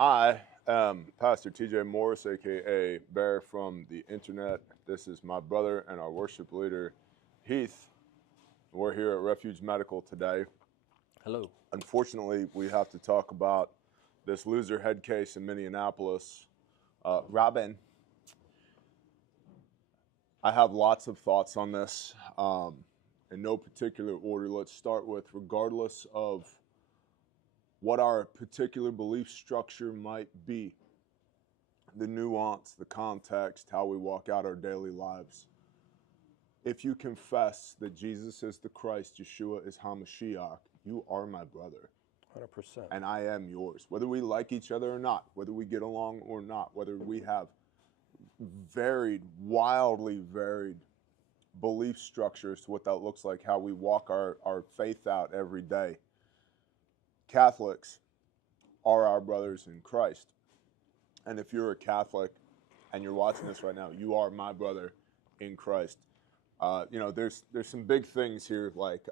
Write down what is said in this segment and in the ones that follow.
I am Pastor TJ Morris, aka Bear from the internet. This is my brother and our worship leader, Heath. We're here at Refuge Medical today. Hello. Unfortunately, we have to talk about this loser head case in Minneapolis. Robin, I have lots of thoughts on this. In no particular order, let's start with regardless of what our particular belief structure might be, the nuance, the context, how we walk out our daily lives. If you confess that Jesus is the Christ, Yeshua is HaMashiach, you are my brother. 100%. And I am yours. Whether we like each other or not, whether we get along or not, whether we have varied, wildly varied belief structures to what that looks like, how we walk our faith out every day. Catholics are our brothers in Christ. And if you're a Catholic and you're watching this right now, you are my brother in Christ. There's some big things here like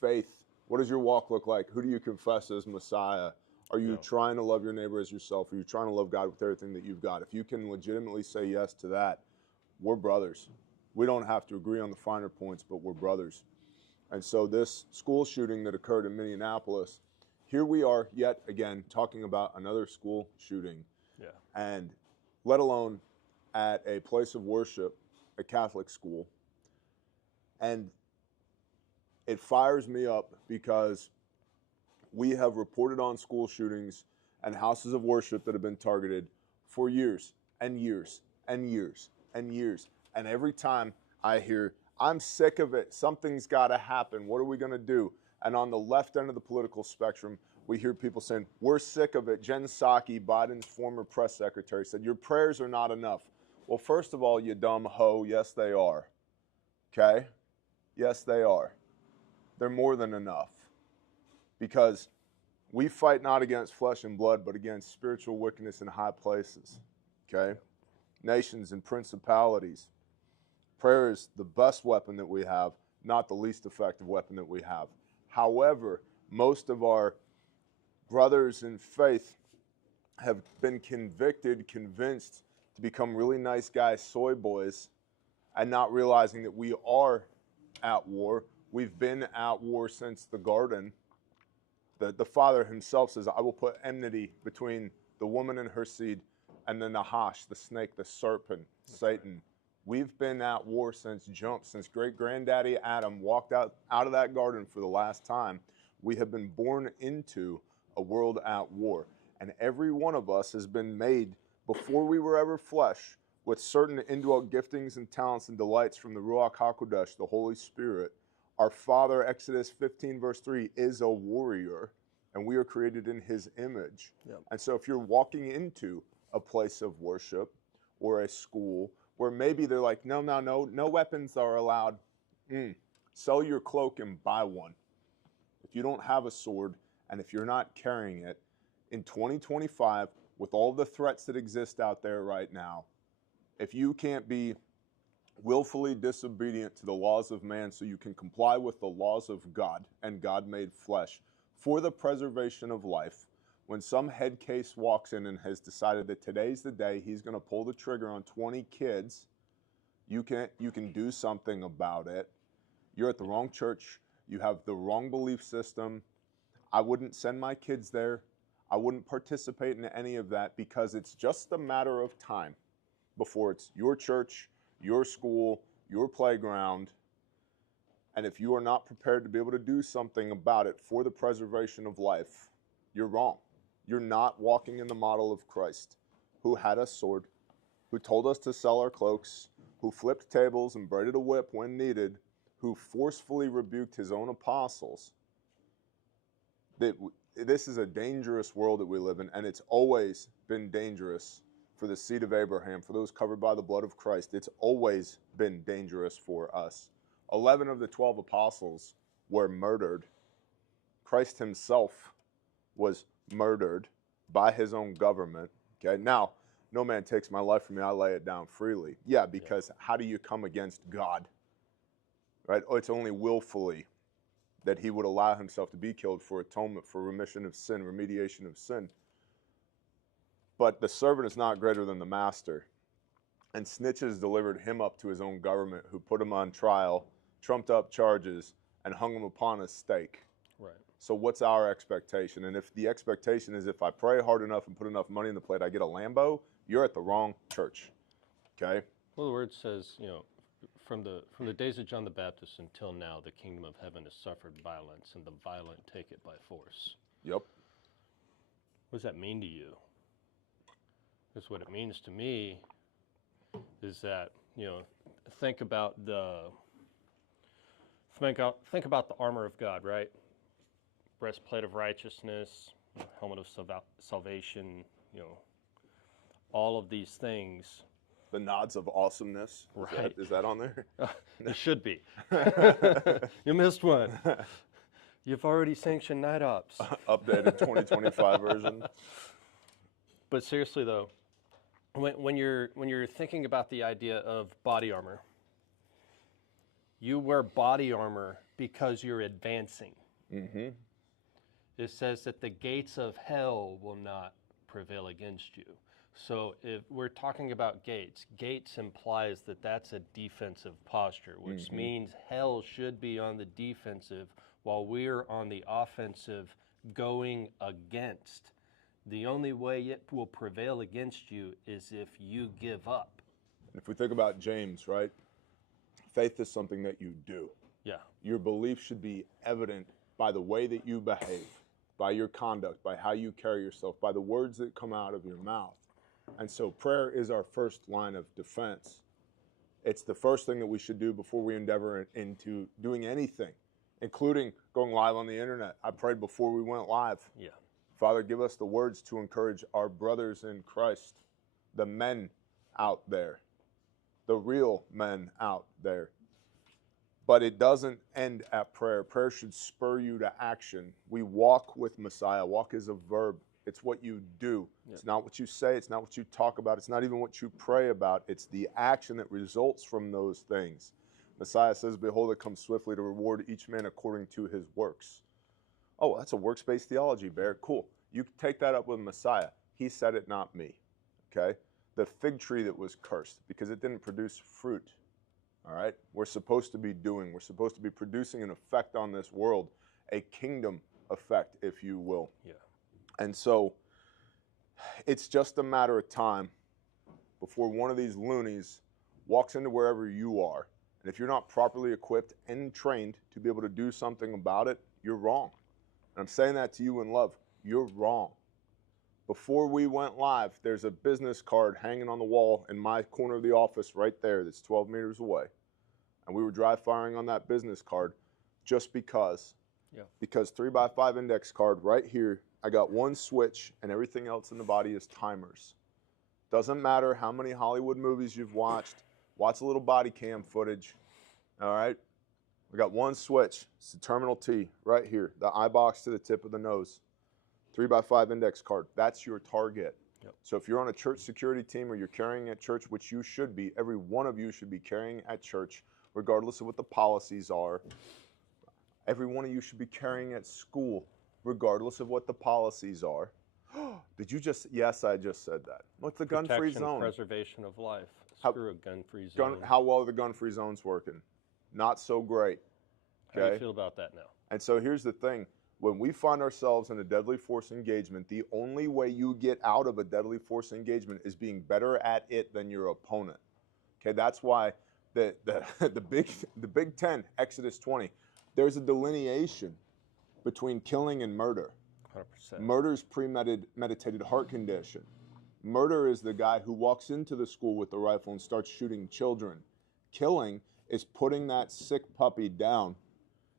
faith. What does your walk look like? Who do you confess as Messiah? Are you trying to love your neighbor as yourself? Are you trying to love God with everything that you've got? If you can legitimately say yes to that, we're brothers. We don't have to agree on the finer points, but we're brothers. And so this school shooting that occurred in Minneapolis, here we are yet again talking about another school shooting. Yeah. And let alone at a place of worship, a Catholic school. And it fires me up because we have reported on school shootings and houses of worship that have been targeted for years and years and years and years. And every time I hear, I'm sick of it, something's got to happen, what are we going to do? And on the left end of the political spectrum, we hear people saying, we're sick of it. Jen Psaki, Biden's former press secretary, said, your prayers are not enough. Well, first of all, you dumb hoe, yes, they are. Okay? Yes, they are. They're more than enough. Because we fight not against flesh and blood, but against spiritual wickedness in high places. Okay? Nations and principalities. Prayer is the best weapon that we have, not the least effective weapon that we have. However, most of our brothers in faith have been convinced to become really nice guys, soy boys, and not realizing that we are at war. We've been at war since the garden. The Father himself says, I will put enmity between the woman and her seed and the Nahash, the snake, the serpent, Satan. We've been at war since great-granddaddy Adam walked out of that garden for the last time. We have been born into a world at war. And every one of us has been made before we were ever flesh with certain indwelt giftings and talents and delights from the Ruach HaKodesh, the Holy Spirit. Our Father, Exodus 15, verse 3, is a warrior, and we are created in his image. Yep. And so if you're walking into a place of worship or a school where maybe they're like, no weapons are allowed, sell your cloak and buy one. If you don't have a sword and if you're not carrying it, in 2025, with all the threats that exist out there right now, if you can't be willfully disobedient to the laws of man so you can comply with the laws of God and God made flesh for the preservation of life, when some head case walks in and has decided that today's the day he's going to pull the trigger on 20 kids, you can do something about it. You're at the wrong church. You have the wrong belief system. I wouldn't send my kids there. I wouldn't participate in any of that because it's just a matter of time before it's your church, your school, your playground. And if you are not prepared to be able to do something about it for the preservation of life, you're wrong. You're not walking in the model of Christ, who had a sword, who told us to sell our cloaks, who flipped tables and braided a whip when needed, who forcefully rebuked his own apostles. This is a dangerous world that we live in, and it's always been dangerous for the seed of Abraham, for those covered by the blood of Christ. It's always been dangerous for us. 11 of the 12 apostles were murdered. Christ himself was murdered by his own government. Okay, now, no man takes my life from me, I lay it down freely. Yeah, because how do you come against God? Right? Oh, it's only willfully that he would allow himself to be killed for atonement, for remission of sin, remediation of sin. But the servant is not greater than the master. And snitches delivered him up to his own government, who put him on trial, trumped up charges, and hung him upon a stake. Right. So what's our expectation? And if the expectation is if I pray hard enough and put enough money in the plate, I get a Lambo, you're at the wrong church. Okay? Well, the word says, from the days of John the Baptist until now, the kingdom of heaven has suffered violence, and the violent take it by force. Yep. What does that mean to you? Because what it means to me is that, think about the armor of God, right? Breastplate of righteousness, helmet of salvation, all of these things. The nods of awesomeness. Right. Is that on there? It should be. You missed one. You've already sanctioned night ops. Updated 2025 version. But seriously though, when you're thinking about the idea of body armor, you wear body armor because you're advancing. Mm-hmm. It says that the gates of hell will not prevail against you. So if we're talking about gates implies that that's a defensive posture, which means hell should be on the defensive while we're on the offensive going against. The only way it will prevail against you is if you give up. If we think about James, right? Faith is something that you do. Yeah. Your belief should be evident by the way that you behave, by your conduct, by how you carry yourself, by the words that come out of your mouth. And so prayer is our first line of defense. It's the first thing that we should do before we endeavor into doing anything, including going live on the internet. I prayed before we went live. Yeah. Father, give us the words to encourage our brothers in Christ, the men out there, the real men out there. But it doesn't end at prayer. Prayer should spur you to action. We walk with Messiah. Walk is a verb. It's what you do. Yep. It's not what you say. It's not what you talk about. It's not even what you pray about. It's the action that results from those things. Messiah says, behold, it comes swiftly to reward each man according to his works. Oh, that's a works-based theology, Bear. Cool. You take that up with Messiah. He said it, not me. Okay? The fig tree that was cursed because it didn't produce fruit. All right? We're supposed to be doing. We're supposed to be producing an effect on this world, a kingdom effect, if you will. Yeah. And so it's just a matter of time before one of these loonies walks into wherever you are. And if you're not properly equipped and trained to be able to do something about it, you're wrong. And I'm saying that to you in love. You're wrong. Before we went live, there's a business card hanging on the wall in my corner of the office right there that's 12 meters away. And we were dry firing on that business card just because. Yeah. Because 3x5 index card right here, I got one switch and everything else in the body is timers. Doesn't matter how many Hollywood movies you've watched. Watch a little body cam footage. All right? We got one switch. It's the terminal T right here, the eye box to the tip of the nose. 3x5 index card. That's your target. Yep. So if you're on a church security team or you're carrying at church, which you should be, every one of you should be carrying at church, regardless of what the policies are. Every one of you should be carrying at school, regardless of what the policies are. Did you just? Yes, I just said that. What's the gun-free zone? Preservation of life. Screw a gun-free zone. How well are the gun-free zones working? Not so great. Okay? How do you feel about that now? And so here's the thing. When we find ourselves in a deadly force engagement, the only way you get out of a deadly force engagement is being better at it than your opponent. Okay, that's why the Big Ten, Exodus 20, there's a delineation between killing and murder. 100%. Murder's premeditated heart condition. Murder is the guy who walks into the school with the rifle and starts shooting children. Killing is putting that sick puppy down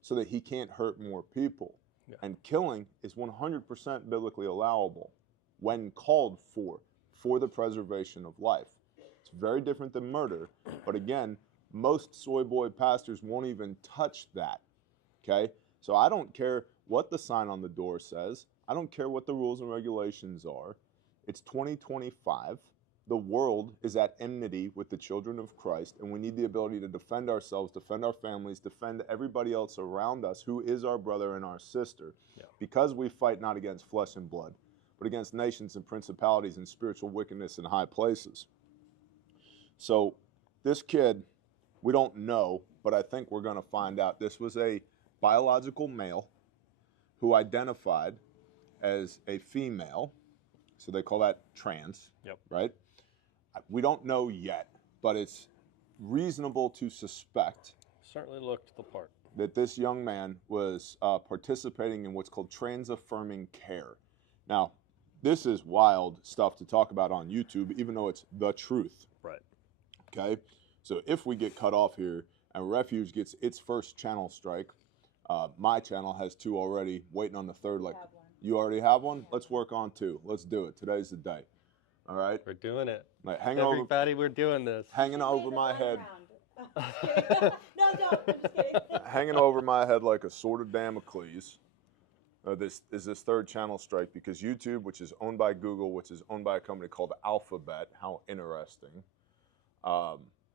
so that he can't hurt more people. Yeah. And killing is 100% biblically allowable when called for the preservation of life. It's very different than murder, but again, most soy boy pastors won't even touch that, okay? So I don't care what the sign on the door says. I don't care what the rules and regulations are. It's 2025. The world is at enmity with the children of Christ, and we need the ability to defend ourselves, defend our families, defend everybody else around us who is our brother and our sister. Yeah. Because we fight not against flesh and blood, but against nations and principalities and spiritual wickedness in high places. So this kid, we don't know, but I think we're going to find out. This was a biological male who identified as a female. So they call that trans, Yep. right? We don't know yet, but it's reasonable to suspect Certainly looked the part. that this young man was participating in what's called trans-affirming care. Now, this is wild stuff to talk about on YouTube, even though it's the truth. Right. Okay? So if we get cut off here and Refuge gets its first channel strike, my channel has 2 already, waiting on the third. Like, you already have one? Let's work on 2. Let's do it. Today's the day. All right? We're doing it. Like, Everybody, we're doing this. hanging over my head. No, don't. I'm just kidding. Hanging over my head like a sword of Damocles. This is this third channel strike because YouTube, which is owned by Google, which is owned by a company called Alphabet, how interesting.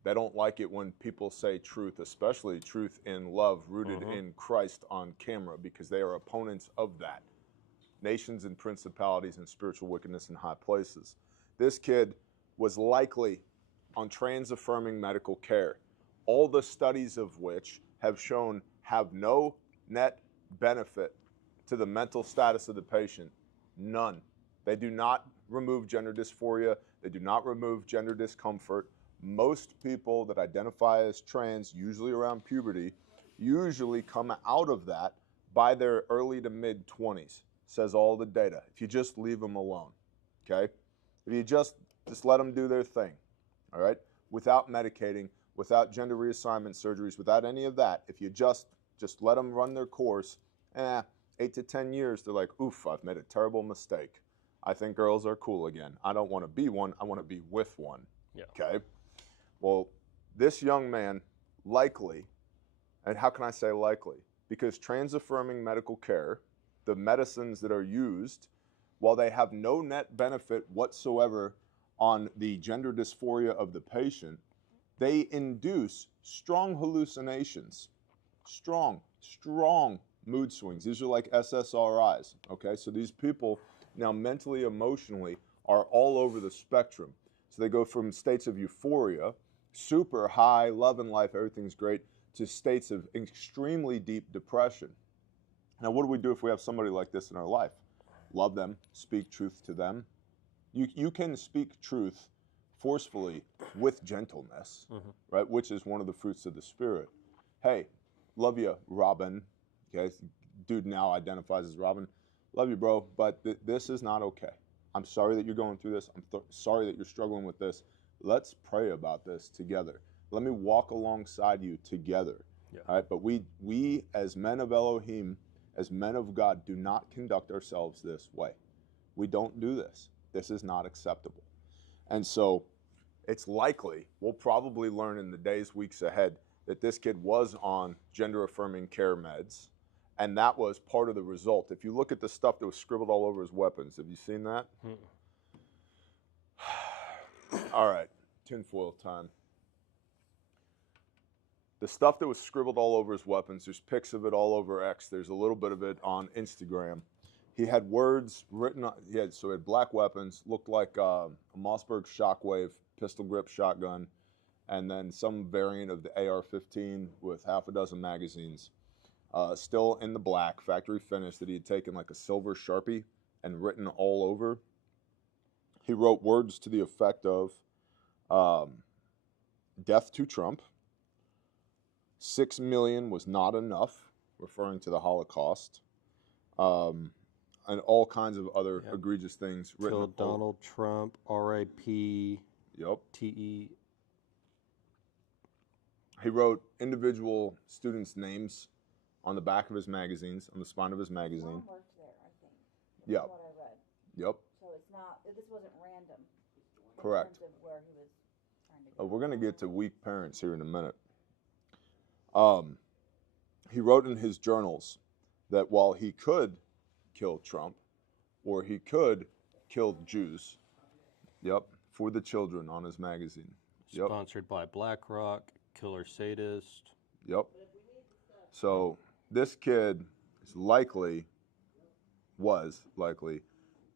They don't like it when people say truth, especially truth in love, rooted in Christ on camera, because they are opponents of that. Nations and principalities and spiritual wickedness in high places. This kid was likely on trans-affirming medical care, all the studies of which have shown have no net benefit to the mental status of the patient. None. They do not remove gender dysphoria. They do not remove gender discomfort. Most people that identify as trans, usually around puberty, usually come out of that by their early to mid 20s, says all the data, if you just leave them alone, okay? If you just let them do their thing, all right? Without medicating, without gender reassignment surgeries, without any of that, if you just let them run their course, 8 to 10 years, they're like, oof, I've made a terrible mistake. I think girls are cool again. I don't want to be one, I want to be with one, okay? Well, this young man likely, and how can I say likely? Because trans-affirming medical care, the medicines that are used, while they have no net benefit whatsoever on the gender dysphoria of the patient, they induce strong hallucinations, strong mood swings. These are like SSRIs, okay? So these people now mentally, emotionally are all over the spectrum. So they go from states of euphoria, super high, love and life, everything's great, to states of extremely deep depression. Now, what do we do if we have somebody like this in our life? Love them, speak truth to them. You can speak truth forcefully with gentleness, right? Which is one of the fruits of the Spirit. Hey, love you, Robin. Okay, dude now identifies as Robin. Love you, bro, but this is not okay. I'm sorry that you're going through this. I'm sorry that you're struggling with this. Let's pray about this together. Let me walk alongside you together. All right, but we as men of Elohim, as men of God, do not conduct ourselves this way. We don't do this. This is not acceptable. And so it's likely, we'll probably learn in the days, weeks ahead, that this kid was on gender-affirming care meds, and that was part of the result. If you look at the stuff that was scribbled all over his weapons, have you seen that? All right, tinfoil time. The stuff that was scribbled all over his weapons, there's pics of it all over X. There's a little bit of it on Instagram. He had words written on, so he had black weapons, looked like a Mossberg Shockwave pistol grip shotgun, and then some variant of the AR-15 with half a dozen magazines. Still in the black, factory finish, that he had taken like a silver Sharpie and written all over. He wrote words to the effect of death to Trump, 6 million was not enough, referring to the Holocaust, and all kinds of other egregious things. Kill Donald Trump, R.I.P. Yep. T.E. He wrote individual students' names on the back of his magazines, on the spine of his magazine. Mom worked there, I think. Yep. That's what I read. Yep. So it's not, this wasn't random. Correct. In terms of where he was trying to go. We're going to get to weak parents here in a minute. He wrote in his journals that while he could kill Trump, or he could kill Jews, for the children on his magazine. Sponsored by BlackRock, Killer Sadist. Yep. So this kid was likely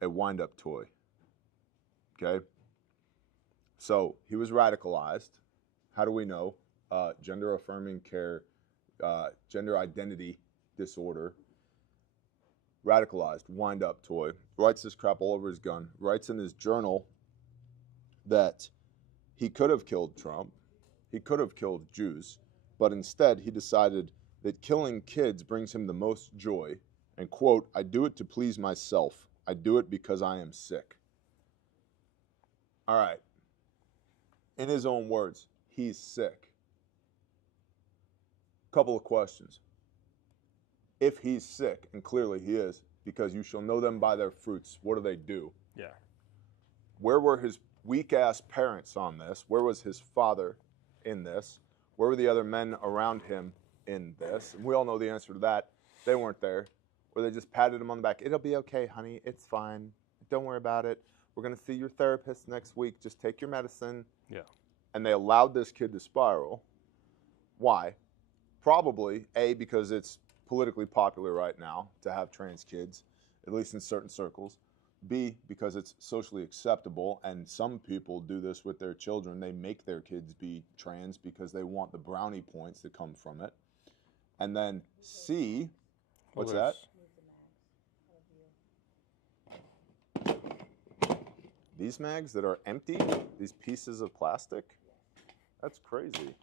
a wind-up toy. Okay? So he was radicalized. How do we know? Gender-affirming care, gender identity disorder, radicalized, wind-up toy, writes this crap all over his gun, writes in his journal that he could have killed Trump, he could have killed Jews, but instead he decided that killing kids brings him the most joy, and quote, I do it to please myself. I do it because I am sick. All right. In his own words, he's sick. Couple of questions. If he's sick, and clearly he is, because you shall know them by their fruits, what do? Yeah. Where were his weak-ass parents on this? Where was his father in this? Where were the other men around him in this? And we all know the answer to that. They weren't there. Or they just patted him on the back. It'll be okay, honey. It's fine. Don't worry about it. We're going to see your therapist next week. Just take your medicine. Yeah. And they allowed this kid to spiral. Why? Probably, A, because it's politically popular right now to have trans kids, at least in certain circles. B, because it's socially acceptable, and some people do this with their children. They make their kids be trans because they want the brownie points that come from it. And then C, what's that? These mags that are empty, these pieces of plastic? That's crazy.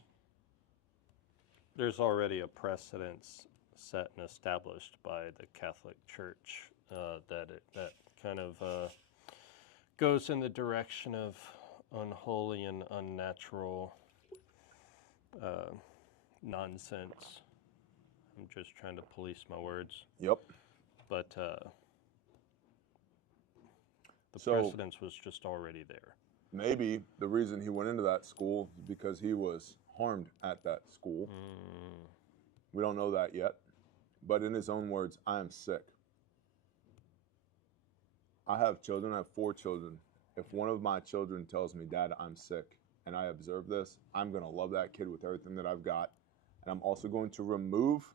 There's already a precedence set and established by the Catholic Church that kind of goes in the direction of unholy and unnatural nonsense. I'm just trying to police my words. Yep. But the So- precedence was just already there. Maybe the reason he went into that school is because he was harmed at that school. We don't know that yet. But in his own words, I am sick. I have children. I have 4 children. If one of my children tells me, Dad, I'm sick, and I observe this, I'm going to love that kid with everything that I've got. And I'm also going to remove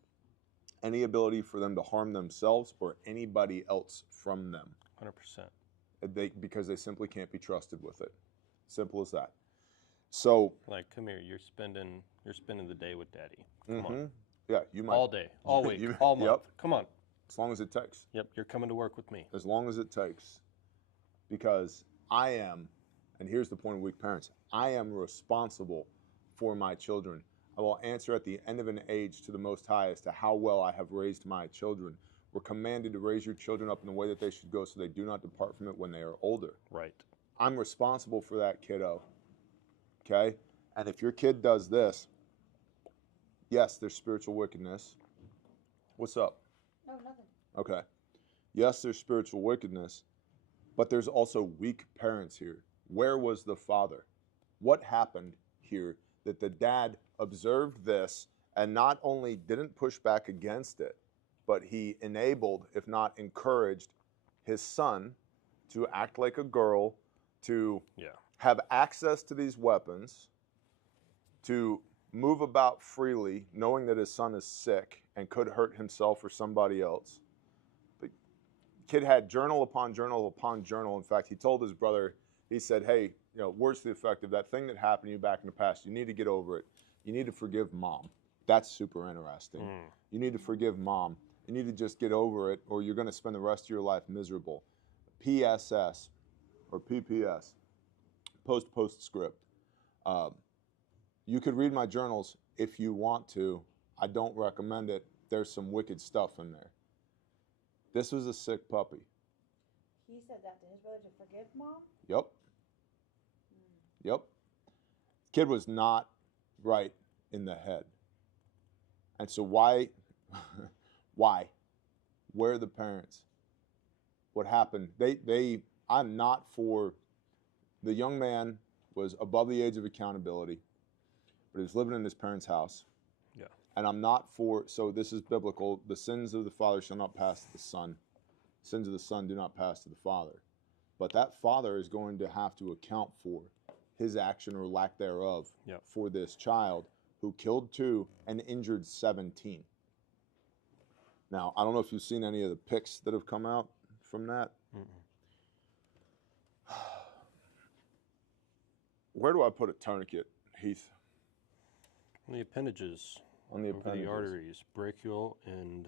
any ability for them to harm themselves or anybody else from them. 100%. Because they simply can't be trusted with it. Simple as that. So, Like, come here. You're spending the day with Daddy. Come on. yeah, you might. All day, all week, all month. Yep. Come on. As long as it takes. Yep, you're coming to work with me. As long as it takes. Because I am, and here's the point of weak parents, I am responsible for my children. I will answer at the end of an age to the Most High as to how well I have raised my children. We're commanded to raise your children up in the way that they should go so they do not depart from it when they are older. Right. I'm responsible for that kiddo. Okay? And if your kid does this, yes, there's spiritual wickedness. What's up? No, nothing. Okay. Yes, there's spiritual wickedness, but there's also weak parents here. Where was the father? What happened here that the dad observed this and not only didn't push back against it, but he enabled, if not encouraged, his son to act like a girl, to have access to these weapons, to move about freely, knowing that his son is sick and could hurt himself or somebody else. The kid had journal upon journal upon journal. In fact, he told his brother, he said, hey, words to the effect of that thing that happened to you back in the past, you need to get over it. You need to forgive mom. That's super interesting. You need to forgive mom. You need to just get over it, or you're going to spend the rest of your life miserable. PSS, or PPS, postscript. You could read my journals if you want to. I don't recommend it. There's some wicked stuff in there. This was a sick puppy. He said that to his brother to forgive mom? Yep. Yep. Kid was not right in the head. And so why? Why? Where are the parents? What happened? I'm not for, the young man was above the age of accountability, but he was living in his parents' house. Yeah. And I'm not for, so this is biblical, the sins of the father shall not pass to the son. Sins of the son do not pass to the father. But that father is going to have to account for his action or lack thereof for this child who killed 2 and injured 17. Now, I don't know if you've seen any of the pics that have come out from that. Where do I put a tourniquet, Heath? On the appendages. On the over appendages. the arteries, brachial and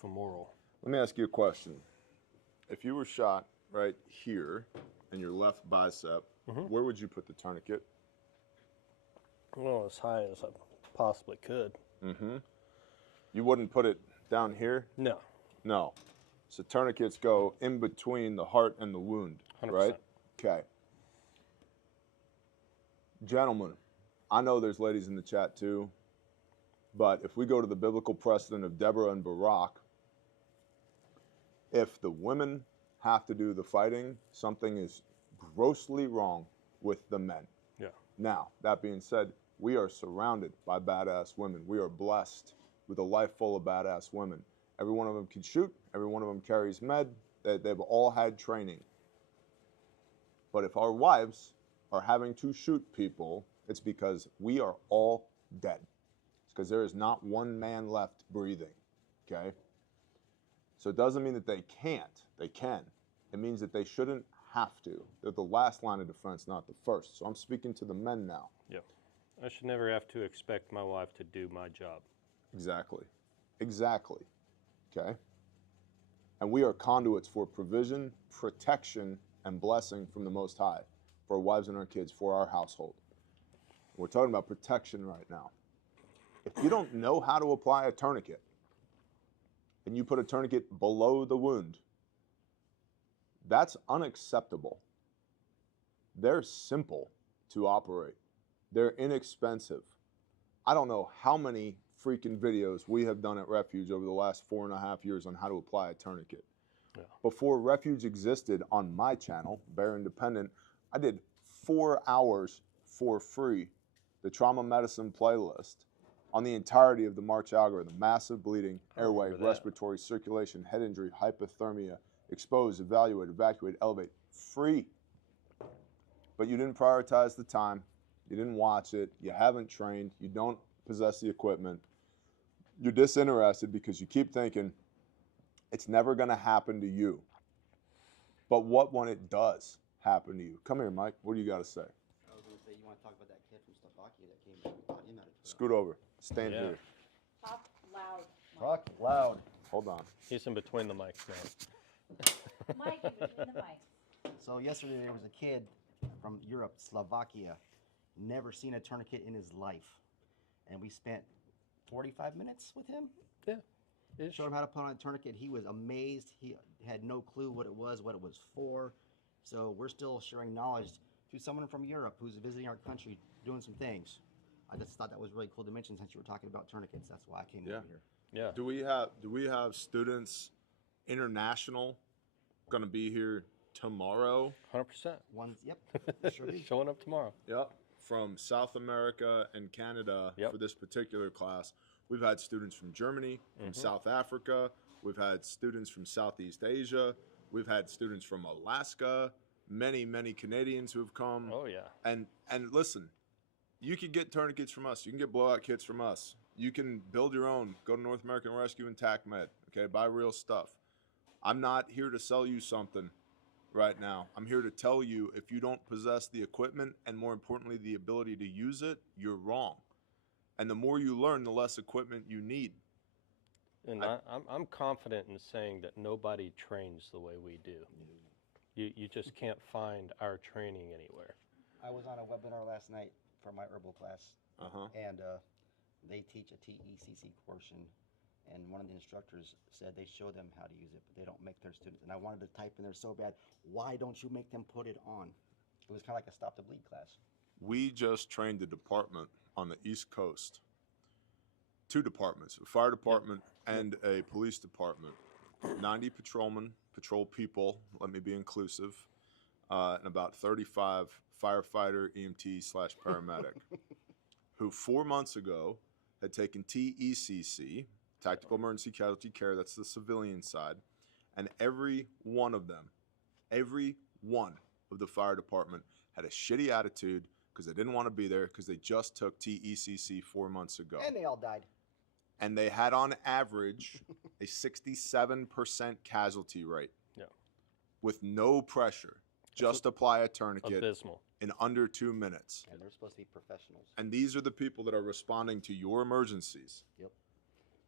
femoral. Let me ask you a question. If you were shot right here in your left bicep, where would you put the tourniquet? Well, as high as I possibly could. You wouldn't put it down here? No. No. So tourniquets go in between the heart and the wound, 100%. right? Okay. Gentlemen, I know there's ladies in the chat too, but if we go to the biblical precedent of Deborah and Barak, if the women have to do the fighting, something is grossly wrong with the men. Yeah. Now, that being said, we are surrounded by badass women. We are blessed with a life full of badass women. Every one of them can shoot. Every one of them carries med. They've all had training. But if our wives are having to shoot people, it's because we are all dead. It's because there is not one man left breathing, okay? So it doesn't mean that they can't. They can. It means that they shouldn't have to. They're the last line of defense, not the first. So I'm speaking to the men now. Yeah. I should never have to expect my wife to do my job. Exactly. Exactly. Okay? And we are conduits for provision, protection, and blessing from the Most High for our wives and our kids, for our household. We're talking about protection right now. If you don't know how to apply a tourniquet, and you put a tourniquet below the wound, that's unacceptable. They're simple to operate. They're inexpensive. I don't know how many freaking videos we have done at Refuge over the last 4.5 years on how to apply a tourniquet. Yeah. Before Refuge existed on my channel, Bear Independent, I did 4 hours for free, the trauma medicine playlist, on the entirety of the March algorithm: massive bleeding, airway, respiratory, circulation, head injury, hypothermia, expose, evaluate, evacuate, elevate, free. But you didn't prioritize the time, you didn't watch it, you haven't trained, you don't possess the equipment, you're disinterested because you keep thinking it's never going to happen to you. But what when it does happen to you? Come here, Mike. What do you got to say? I was going to say, you want to talk about that kid from Slovakia that came back and taught him how to twirl. Scoot over. Stand here. Talk loud. Talk loud. Hold on. He's in between the mics now. Mike in between the mics. So yesterday there was a kid from Europe, Slovakia, never seen a tourniquet in his life. And we spent 45 minutes with him. Yeah. Ish. Showed him how to put on a tourniquet. He was amazed. He had no clue what it was for. So we're still sharing knowledge to someone from Europe who's visiting our country, doing some things. I just thought that was really cool to mention since you were talking about tourniquets. That's why I came over here. Yeah. Do we have students international going to be here tomorrow? 100%. One's, yep, sure do. Showing up tomorrow. Yep. From South America and Canada for this particular class. We've had students from Germany, from South Africa. We've had students from Southeast Asia. We've had students from Alaska. Many, many Canadians who have come. Oh, yeah. And listen, you can get tourniquets from us. You can get blowout kits from us. You can build your own. Go to North American Rescue and TACMed. Okay, buy real stuff. I'm not here to sell you something right now. I'm here to tell you, if you don't possess the equipment and, more importantly, the ability to use it, you're wrong. And the more you learn, the less equipment you need. And I'm confident in saying that nobody trains the way we do. You just can't find our training anywhere. I was on a webinar last night for my herbal class, and they teach a TECC portion, and one of the instructors said they show them how to use it, but they don't make their students. And I wanted to type in there so bad, why don't you make them put it on? It was kind of like a stop the bleed class. We just trained a department on the East Coast. 2 departments, a fire department and a police department. 90 patrolmen, patrol people, let me be inclusive, and about 35 firefighter, EMT/paramedic, who 4 months ago had taken TECC, Tactical Emergency Casualty Care, that's the civilian side, and every one of the fire department had a shitty attitude because they didn't want to be there because they just took TECC 4 months ago. And they all died. And they had on average a 67% casualty rate. Yeah. With no pressure. just apply a tourniquet Abysmal. in under 2 minutes. And they're supposed to be professionals. And these are the people that are responding to your emergencies. Yep.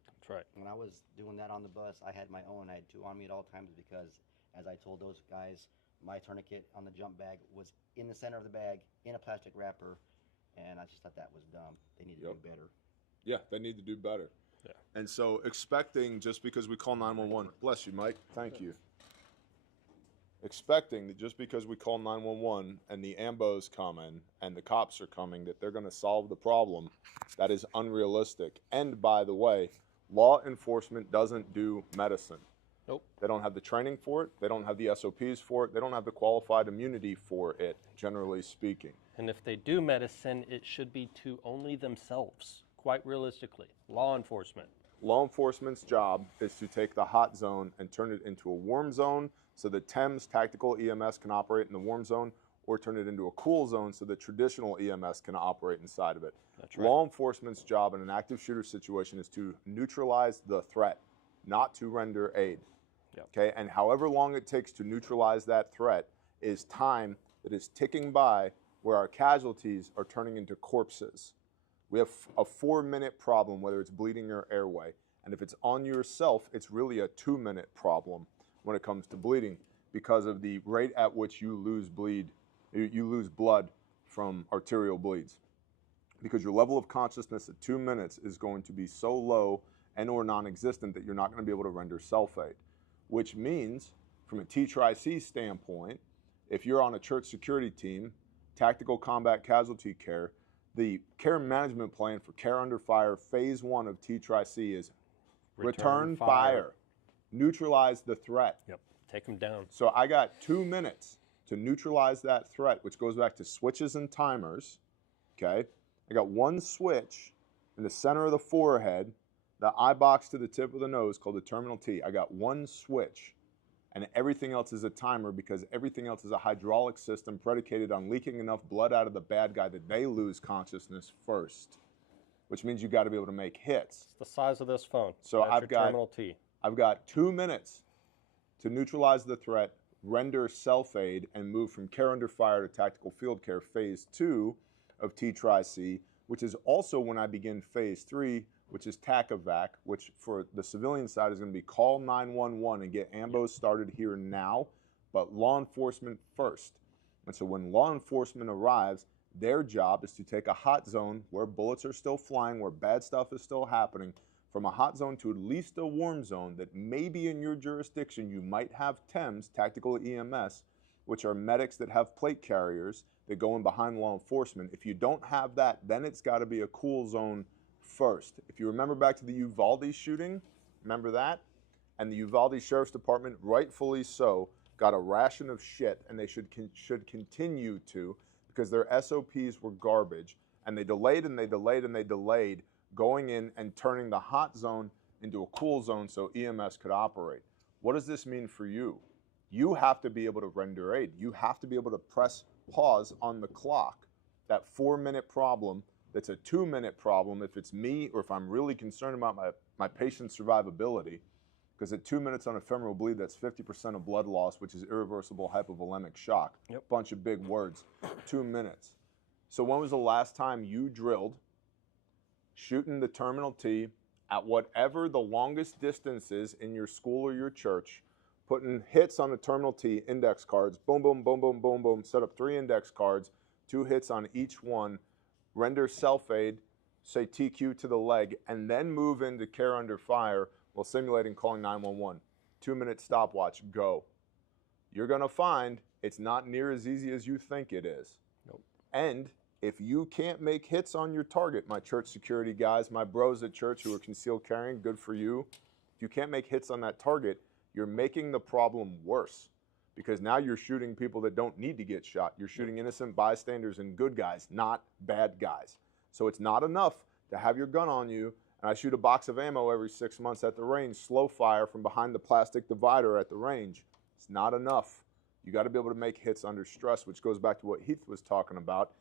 That's right. When I was doing that on the bus, I had my own. I had two on me at all times because, as I told those guys, my tourniquet on the jump bag was in the center of the bag in a plastic wrapper, and I just thought that was dumb. They need to do better. Yeah, they need to do better. Yeah. And so expecting just because we call 911, bless you, Mike, thank you. Expecting that just because we call 911 and the AMBO's coming and the cops are coming, that they're going to solve the problem, that is unrealistic. And by the way, law enforcement doesn't do medicine. Nope. They don't have the training for it. They don't have the SOPs for it. They don't have the qualified immunity for it, generally speaking. And if they do medicine, it should be to only themselves, quite realistically. Law enforcement. Law enforcement's job is to take the hot zone and turn it into a warm zone so that TEMS, tactical EMS, can operate in the warm zone, or turn it into a cool zone so that traditional EMS can operate inside of it. That's right. Law enforcement's job in an active shooter situation is to neutralize the threat, not to render aid. Yep. Okay, and however long it takes to neutralize that threat is time that is ticking by where our casualties are turning into corpses. We have a 4-minute problem, whether it's bleeding or airway. And if it's on yourself, it's really a 2-minute problem when it comes to bleeding because of the rate at which you lose blood from arterial bleeds. Because your level of consciousness at 2 minutes is going to be so low and or non-existent that you're not going to be able to render self-aid. Which means, from a T-Tri-C standpoint, if you're on a church security team, tactical combat casualty care, the care management plan for care under fire, phase 1 of T-Tri-C is return fire, neutralize the threat. Yep. Take them down. So I got 2 minutes to neutralize that threat, which goes back to switches and timers, okay? I got one switch in the center of the forehead, the eye box to the tip of the nose called the terminal T. I got one switch, and everything else is a timer because everything else is a hydraulic system predicated on leaking enough blood out of the bad guy that they lose consciousness first, which means you got to be able to make hits. It's the size of this phone. So That's your terminal T. I've got 2 minutes to neutralize the threat, render self-aid, and move from care under fire to tactical field care, phase 2 of T-Tri-C, which is also when I begin phase 3, which is TACAVAC, which for the civilian side is going to be call 911 and get AMBOs started here now, but law enforcement first. And so when law enforcement arrives, their job is to take a hot zone where bullets are still flying, where bad stuff is still happening, from a hot zone to at least a warm zone that maybe in your jurisdiction you might have TEMS, tactical EMS, which are medics that have plate carriers that go in behind law enforcement. If you don't have that, then it's got to be a cool zone first. If you remember back to the Uvalde shooting, remember that? And the Uvalde Sheriff's Department, rightfully so, got a ration of shit, and they should continue to, because their SOPs were garbage, and they delayed and they delayed and they delayed going in and turning the hot zone into a cool zone so EMS could operate. What does this mean for you? You have to be able to render aid. You have to be able to press pause on the clock. That 4-minute problem, that's a 2-minute problem if it's me or if I'm really concerned about my patient's survivability, because at 2 minutes on ephemeral bleed, that's 50% of blood loss, which is irreversible hypovolemic shock. Yep. Bunch of big words. 2 minutes. So when was the last time you drilled shooting the terminal T at whatever the longest distance is in your school or your church, putting hits on the terminal T, index cards, boom, boom, boom, boom, boom, boom, set up 3 index cards, 2 hits on each one, render self-aid, say TQ to the leg, and then move into care under fire while simulating calling 911. 2-minute stopwatch, go. You're going to find it's not near as easy as you think it is. Nope. And if you can't make hits on your target, my church security guys, my bros at church who are concealed carrying, good for you. If you can't make hits on that target, you're making the problem worse, because now you're shooting people that don't need to get shot. You're shooting innocent bystanders and good guys, not bad guys. So it's not enough to have your gun on you, and I shoot a box of ammo every 6 months at the range, slow fire from behind the plastic divider at the range. It's not enough. You got to be able to make hits under stress, which goes back to what Heath was talking about.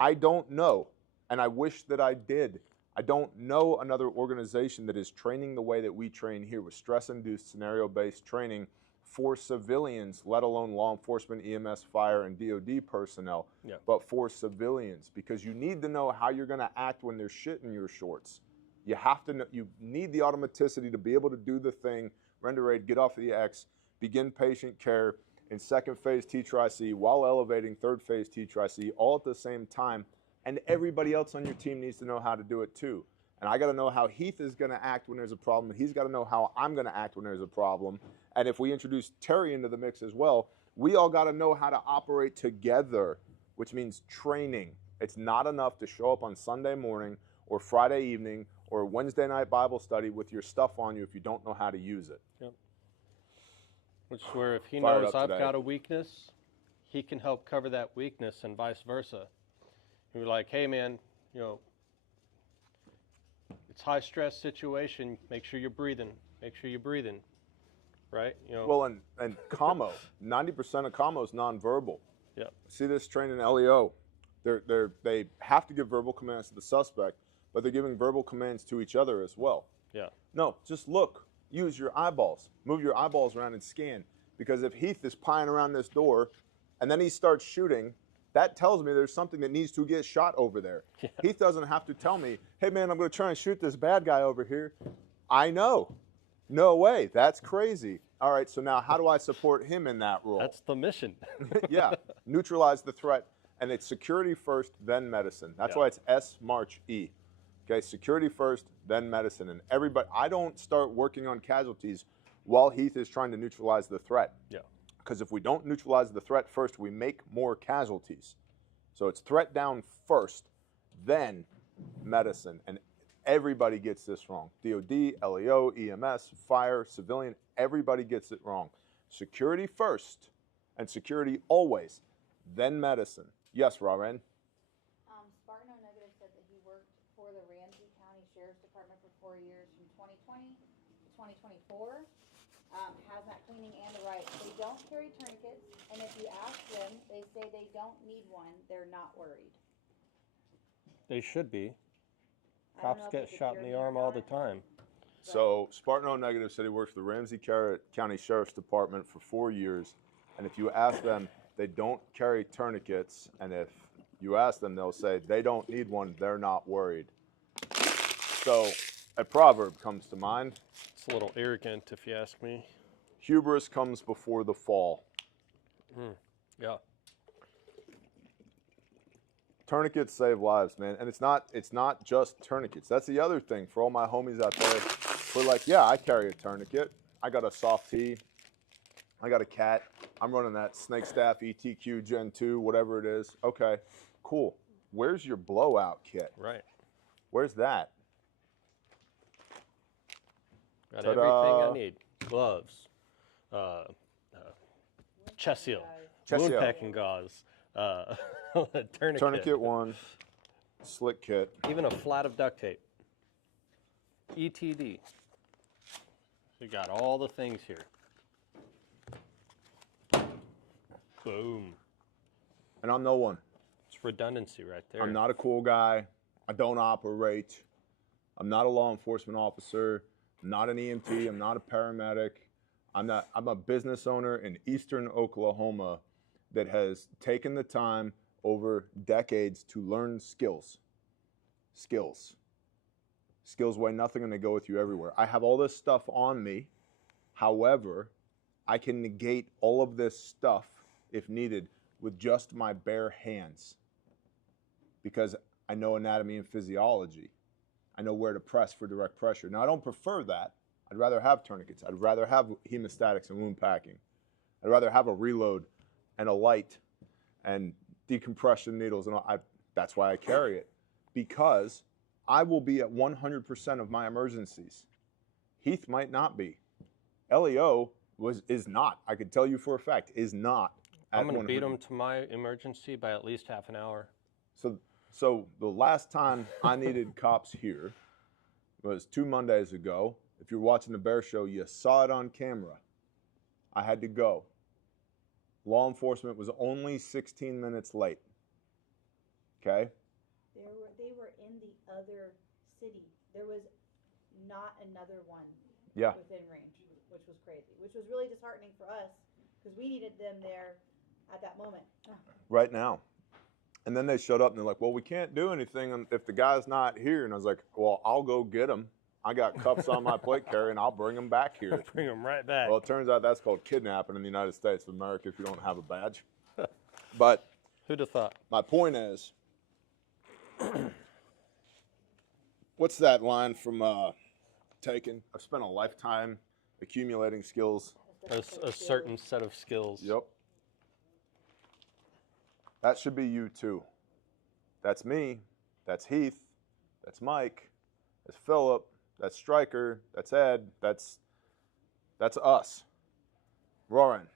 I don't know, and I wish that I did. I don't know another organization that is training the way that we train here with stress-induced, scenario-based training for civilians, let alone law enforcement, EMS, fire, and DOD personnel, but for civilians, because you need to know how you're going to act when there's shit in your shorts. You have to know, you need the automaticity to be able to do the thing, render aid, get off of the X, begin patient care in second phase T-TRI-C while elevating third phase T-TRI-C all at the same time. And everybody else on your team needs to know how to do it too. And I got to know how Heath is going to act when there's a problem. He's got to know how I'm going to act when there's a problem. And if we introduce Terry into the mix as well, we all got to know how to operate together, which means training. It's not enough to show up on Sunday morning or Friday evening or Wednesday night Bible study with your stuff on you if you don't know how to use it. Yep. Which is where if he Fired knows up I've today. got a weakness, he can help cover that weakness and vice versa. You're like, hey man, you know, it's high stress situation. Make sure you're breathing. Make sure you're breathing. Right? You know. Well, and commo, 90% of commo is nonverbal. Yeah. See this trained in LEO. They have to give verbal commands to the suspect, but they're giving verbal commands to each other as well. Yeah. No, just look. Use your eyeballs. Move your eyeballs around and scan. Because if Heath is pieing around this door, and then he starts shooting, that tells me there's something that needs to get shot over there. Yeah. Heath doesn't have to tell me, hey man, I'm going to try and shoot this bad guy over here. I know. No way. That's crazy. All right, so now how do I support him in that role? That's the mission. Yeah. Neutralize the threat. And it's security first, then medicine. That's why it's S March E. Okay, security first, then medicine. And everybody, I don't start working on casualties while Heath is trying to neutralize the threat. Yeah. Because if we don't neutralize the threat first, we make more casualties. So it's threat down first, then medicine. And everybody gets this wrong. DOD, LEO, EMS, fire, civilian, everybody gets it wrong. Security first, and security always, then medicine. Yes, Raren? Spartan O Negative said that he worked for the Ramsey County Sheriff's Department for 4 years from 2020 to 2024. Hazmat cleaning and the right. They don't carry tourniquets, and if you ask them, they say they don't need one. They're not worried. They should be. I don't Cops know if get it's a shot in the tyranny or arm all not. the time. So Spartan O Negative said he worked for the Ramsey County Sheriff's Department for 4 years. And if you ask them, they don't carry tourniquets. And if you ask them, they'll say they don't need one. They're not worried. So a proverb comes to mind. It's a little arrogant, if you ask me. Hubris comes before the fall. Yeah. Tourniquets save lives, man. And it's not just tourniquets. That's the other thing for all my homies out there. We're like, yeah, I carry a tourniquet. I got a soft tee. I got a cat. I'm running that snake staff ETQ Gen 2, whatever it is. Okay, cool. Where's your blowout kit? Right. Where's that? Got Ta-da. everything I need. Gloves. Chest seal. Chest Wound seal. packing gauze. Tourniquet. Tourniquet 1, slick kit. Even a flat of duct tape. ETD. We got all the things here. Boom. And I'm no one. It's redundancy right there. I'm not a cool guy. I don't operate. I'm not a law enforcement officer. I'm not an EMT. I'm not a paramedic. I'm a business owner in eastern Oklahoma that has taken the time over decades to learn skills. Skills weigh nothing and they go with you everywhere. I have all this stuff on me. However, I can negate all of this stuff if needed with just my bare hands because I know anatomy and physiology. I know where to press for direct pressure. Now, I don't prefer that. I'd rather have tourniquets. I'd rather have hemostatics and wound packing. I'd rather have a reload and a light and decompression needles. And that's why I carry it, because I will be at 100% of my emergencies. Heath might not be. LEO is not. I could tell you for a fact, is not. I'm going to beat them to my emergency by at least half an hour. So the last time I needed cops here was 2 Mondays ago. If you're watching the Bear Show, you saw it on camera. I had to go. Law enforcement was only 16 minutes late. Okay? They were in the other city. There was not another one Yeah. within range, which was crazy, which was really disheartening for us because we needed them there at that moment. Right now. And then they showed up and they're like, well, we can't do anything if the guy's not here. And I was like, well, I'll go get him. I got cuffs on my plate carrier and I'll bring him back here. Bring them right back. Well, it turns out that's called kidnapping in the United States of America if you don't have a badge. But Who'd have thought? my point is, what's that line from Taken? I've spent a lifetime accumulating skills. A certain set of skills. Yep. That should be you too. That's me. That's Heath. That's Mike. That's Philip. That's Stryker. That's Ed. That's us. Roaring.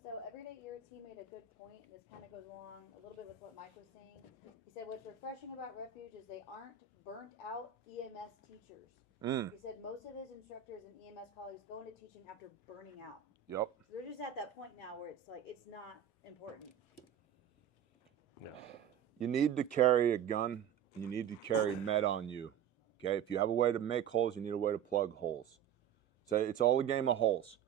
So Everyday ERT made a good point, and this kind of goes along a little bit with what Mike was saying. He said what's refreshing about Refuge is they aren't burnt out EMS teachers. He said most of his instructors and EMS colleagues go into teaching after burning out. Yep. So they're just at that point now where it's like, it's not important. No. You need to carry a gun, and you need to carry med on you. Okay? If you have a way to make holes, you need a way to plug holes. So it's all a game of holes.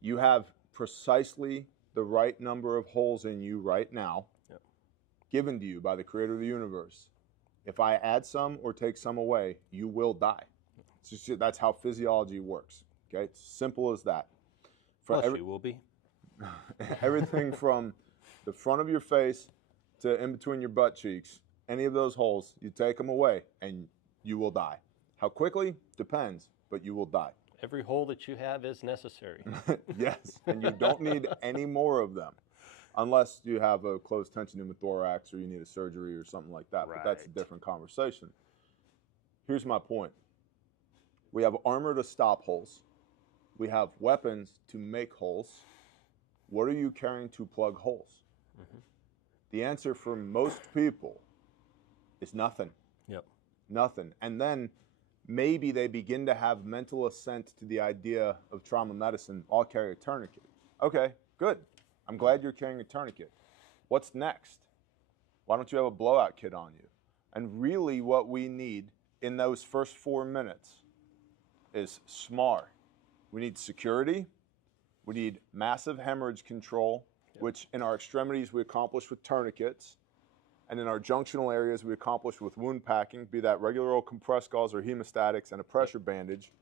You have precisely the right number of holes in you right now, given to you by the creator of the universe. If I add some or take some away, you will die. That's how physiology works. Okay? It's simple as that. Plus you will be. Everything from the front of your face to in between your butt cheeks, any of those holes, you take them away and you will die. How quickly? Depends, but you will die. Every hole that you have is necessary. Yes, and you don't need any more of them unless you have a closed tension pneumothorax or you need a surgery or something like that. Right. But that's a different conversation. Here's my point. We have armor to stop holes. We have weapons to make holes. What are you carrying to plug holes? Mm-hmm. The answer for most people is nothing. Yep. Nothing. And then maybe they begin to have mental assent to the idea of trauma medicine. I'll carry a tourniquet. Okay, good. I'm glad you're carrying a tourniquet. What's next? Why don't you have a blowout kit on you? And really what we need in those first 4 minutes is SMAR. We need security. We need massive hemorrhage control, which in our extremities we accomplish with tourniquets. And in our junctional areas we accomplish with wound packing, be that regular old compressed gauze or hemostatics and a pressure bandage.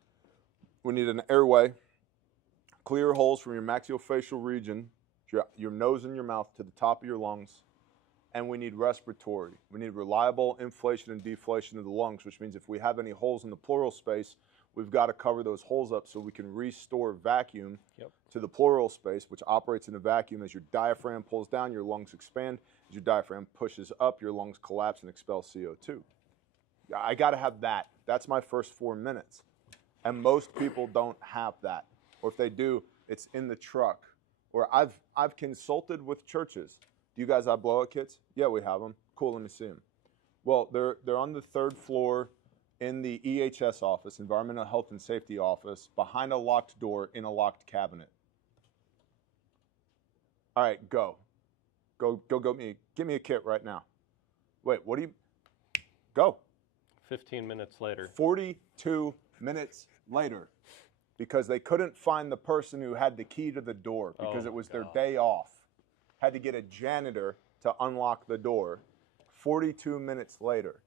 We need an airway, clear holes from your maxillofacial region, your nose and your mouth to the top of your lungs. And we need respiratory. We need reliable inflation and deflation of the lungs, which means if we have any holes in the pleural space, we've got to cover those holes up so we can restore vacuum to the pleural space, which operates in a vacuum. As your diaphragm pulls down, your lungs expand. As your diaphragm pushes up, your lungs collapse and expel CO2. I got to have that. That's my first 4 minutes. And most people don't have that. Or if they do, it's in the truck. Or I've consulted with churches. Do you guys have blowout kits? Yeah, we have them. Cool, let me see them. Well, they're on the 3rd floor in the EHS office, Environmental Health and Safety office, behind a locked door in a locked cabinet. All right, go. Give me a kit right now. Wait, what do you, go. 15 minutes later. 42 minutes later, because they couldn't find the person who had the key to the door because it was their day off. Had to get a janitor to unlock the door. 42 minutes later.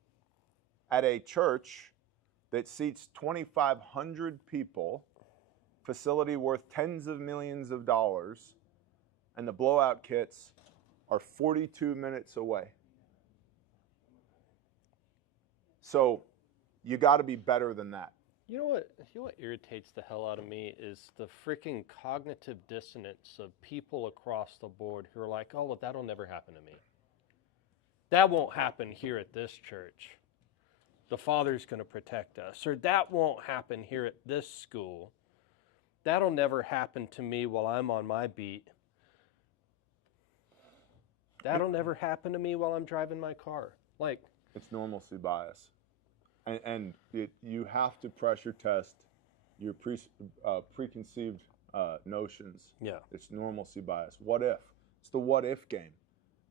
At a church that seats 2,500 people, facility worth tens of millions of dollars, and the blowout kits are 42 minutes away. So you got to be better than that. You know what irritates the hell out of me is the freaking cognitive dissonance of people across the board who are like, oh, well, that'll never happen to me. That won't happen here at this church. The Father's going to protect us. Or that won't happen here at this school. That'll never happen to me while I'm on my beat. That'll never happen to me while I'm driving my car. Like, it's normalcy bias. And you have to pressure test your preconceived notions. Yeah. It's normalcy bias. What if? It's the what if game.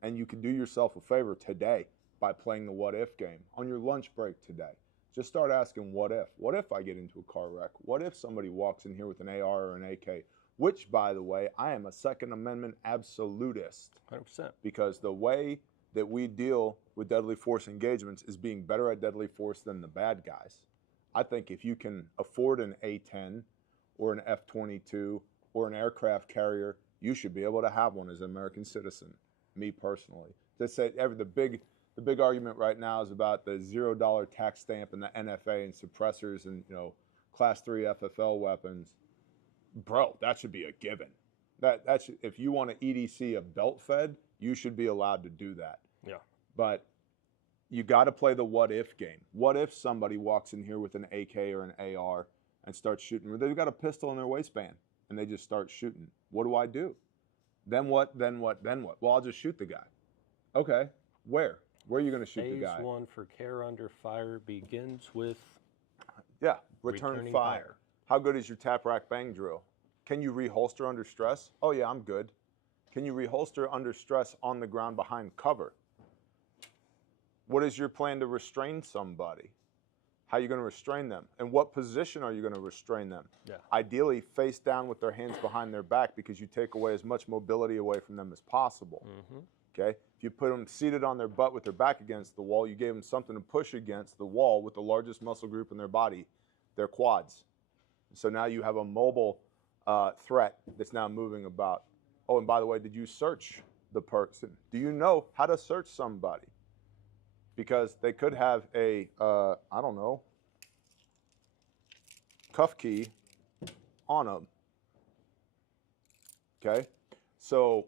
And you can do yourself a favor today by playing the what if game on your lunch break today. Just start asking, what if? What if I get into a car wreck? What if somebody walks in here with an AR or an AK? Which, by the way, I am a Second Amendment absolutist. 100%. Because the way that we deal with deadly force engagements is being better at deadly force than the bad guys. I think if you can afford an A-10 or an F-22 or an aircraft carrier, you should be able to have one as an American citizen, me personally. To say the big argument right now is about the $0 tax stamp and the NFA and suppressors and, you know, Class 3 FFL weapons. Bro, that should be a given. That should, if you want to EDC a belt fed, you should be allowed to do that. Yeah. But you got to play the what if game. What if somebody walks in here with an AK or an AR and starts shooting? They've got a pistol in their waistband and they just start shooting. What do I do? Then what? Then what? Then what? Well, I'll just shoot the guy. Okay. Where? Where are you going to shoot the guy? Phase 1 for care under fire begins with return returning fire. How good is your tap rack bang drill? Can you reholster under stress? Oh yeah, I'm good. Can you reholster under stress on the ground behind cover? What is your plan to restrain somebody? How are you going to restrain them? And what position are you going to restrain them? Yeah. Ideally, face down with their hands behind their back because you take away as much mobility away from them as possible. Okay? If you put them seated on their butt with their back against the wall, you gave them something to push against the wall with the largest muscle group in their body, their quads. So now you have a mobile threat that's now moving about. Oh, and by the way, did you search the person? Do you know how to search somebody? Because they could have a, I don't know, cuff key on them. Okay? So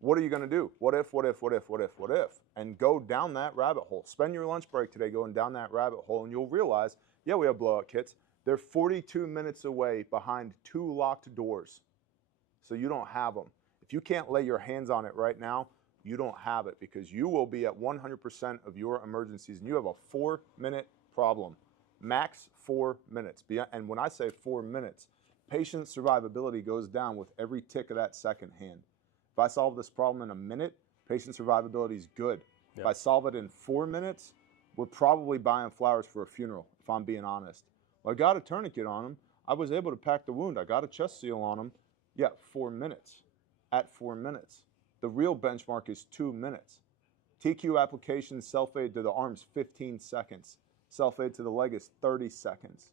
what are you going to do? What if, what if, what if, what if, what if? And go down that rabbit hole. Spend your lunch break today going down that rabbit hole, and you'll realize, yeah, we have blowout kits. They're 42 minutes away behind 2 locked doors. So you don't have them. If you can't lay your hands on it right now, you don't have it because you will be at 100% of your emergencies and you have a 4-minute problem. Max 4 minutes. And when I say 4 minutes, patient survivability goes down with every tick of that second hand. If I solve this problem in a minute, patient survivability is good. Yep. If I solve it in 4 minutes, we're probably buying flowers for a funeral, if I'm being honest. Well, I got a tourniquet on him. I was able to pack the wound. I got a chest seal on him. Yeah, 4 minutes. At 4 minutes. The real benchmark is 2 minutes. TQ application, self-aid to the arms, 15 seconds. Self-aid to the leg is 30 seconds.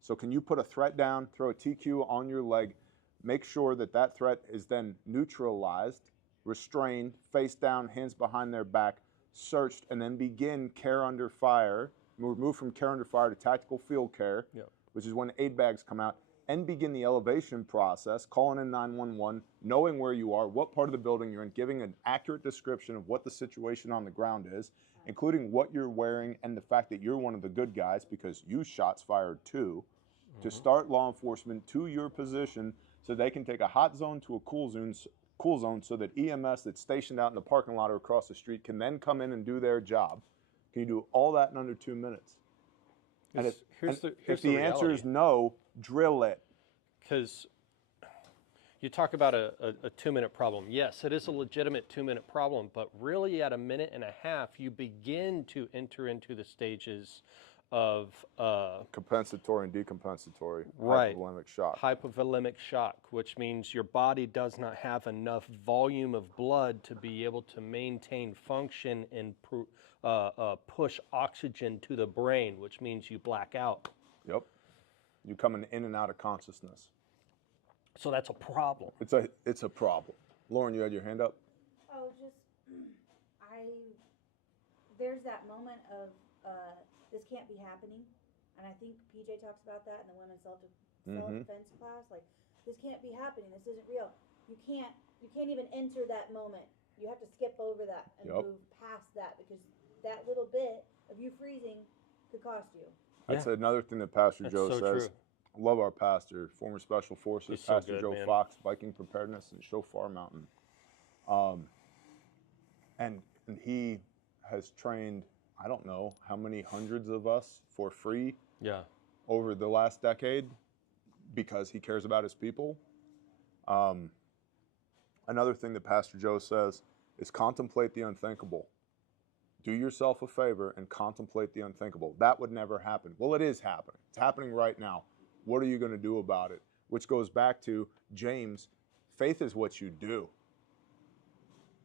So can you put a threat down, throw a TQ on your leg, make sure that that threat is then neutralized, restrained, face down, hands behind their back, searched, and then begin care under fire. We'll move from care under fire to tactical field care, which is when aid bags come out, and begin the elevation process, calling in 911, knowing where you are, what part of the building you're in, giving an accurate description of what the situation on the ground is, including what you're wearing and the fact that you're one of the good guys because you shots fired too, to start law enforcement to your position so they can take a hot zone to a cool zone so that EMS that's stationed out in the parking lot or across the street can then come in and do their job. Can you do all that in under 2 minutes? And if the answer is no, drill it. Because you talk about a 2-minute problem. Yes, it is a legitimate 2-minute problem, but really at a minute and a half, you begin to enter into the stages of compensatory and decompensatory hypovolemic shock. Hypovolemic shock, which means your body does not have enough volume of blood to be able to maintain function and push oxygen to the brain, which means you black out. Yep. You're coming in and out of consciousness. So that's a problem. It's a problem. Lauren, you had your hand up? Oh, there's that moment of, this can't be happening. And I think PJ talks about that in the women's self-defense class. Like, this can't be happening. This isn't real. You can't even enter that moment. You have to skip over that and move past that because that little bit of you freezing could cost you. That's another thing that Pastor Joe says. True. I love our pastor, former Special Forces, He's so Pastor good, Joe man. Fox, Viking Preparedness and Shofar Mountain. And he has trained, I don't know how many hundreds of us for free over the last decade because he cares about his people. Another thing that Pastor Joe says is contemplate the unthinkable. do yourself a favor and contemplate the unthinkable. That would never happen. Well, it is happening. It's happening right now. What are you going to do about it? Which goes back to James, faith is what you do.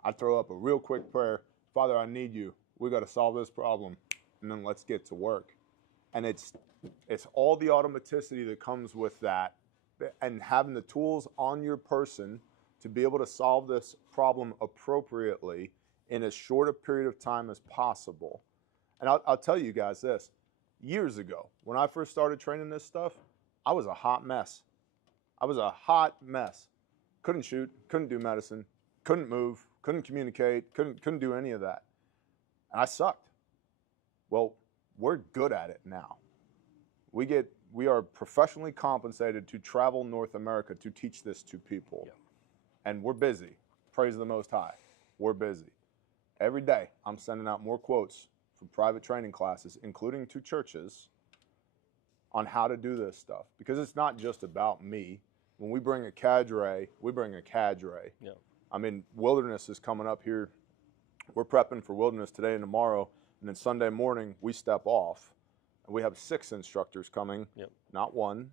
I throw up a real quick prayer. Father, I need you. We got to solve this problem, and then let's get to work. And it's all the automaticity that comes with that, and having the tools on your person to be able to solve this problem appropriately in as short a period of time as possible. And I'll tell you guys this. Years ago, when I first started training this stuff, I was a hot mess. I was a hot mess. Couldn't shoot, couldn't do medicine, couldn't move, couldn't communicate, couldn't do any of that. And I sucked. Well, we're good at it now. We are professionally compensated to travel North America to teach this to people. Yep. And we're busy. Praise the Most High. We're busy. Every day, I'm sending out more quotes for private training classes, including to churches, on how to do this stuff. Because it's not just about me. When we bring a cadre, we bring a cadre. Yeah. I mean, Wilderness is coming up here. We're prepping for Wilderness today and tomorrow. And then Sunday morning, we step off. And we have 6 instructors coming, Yep. not 1.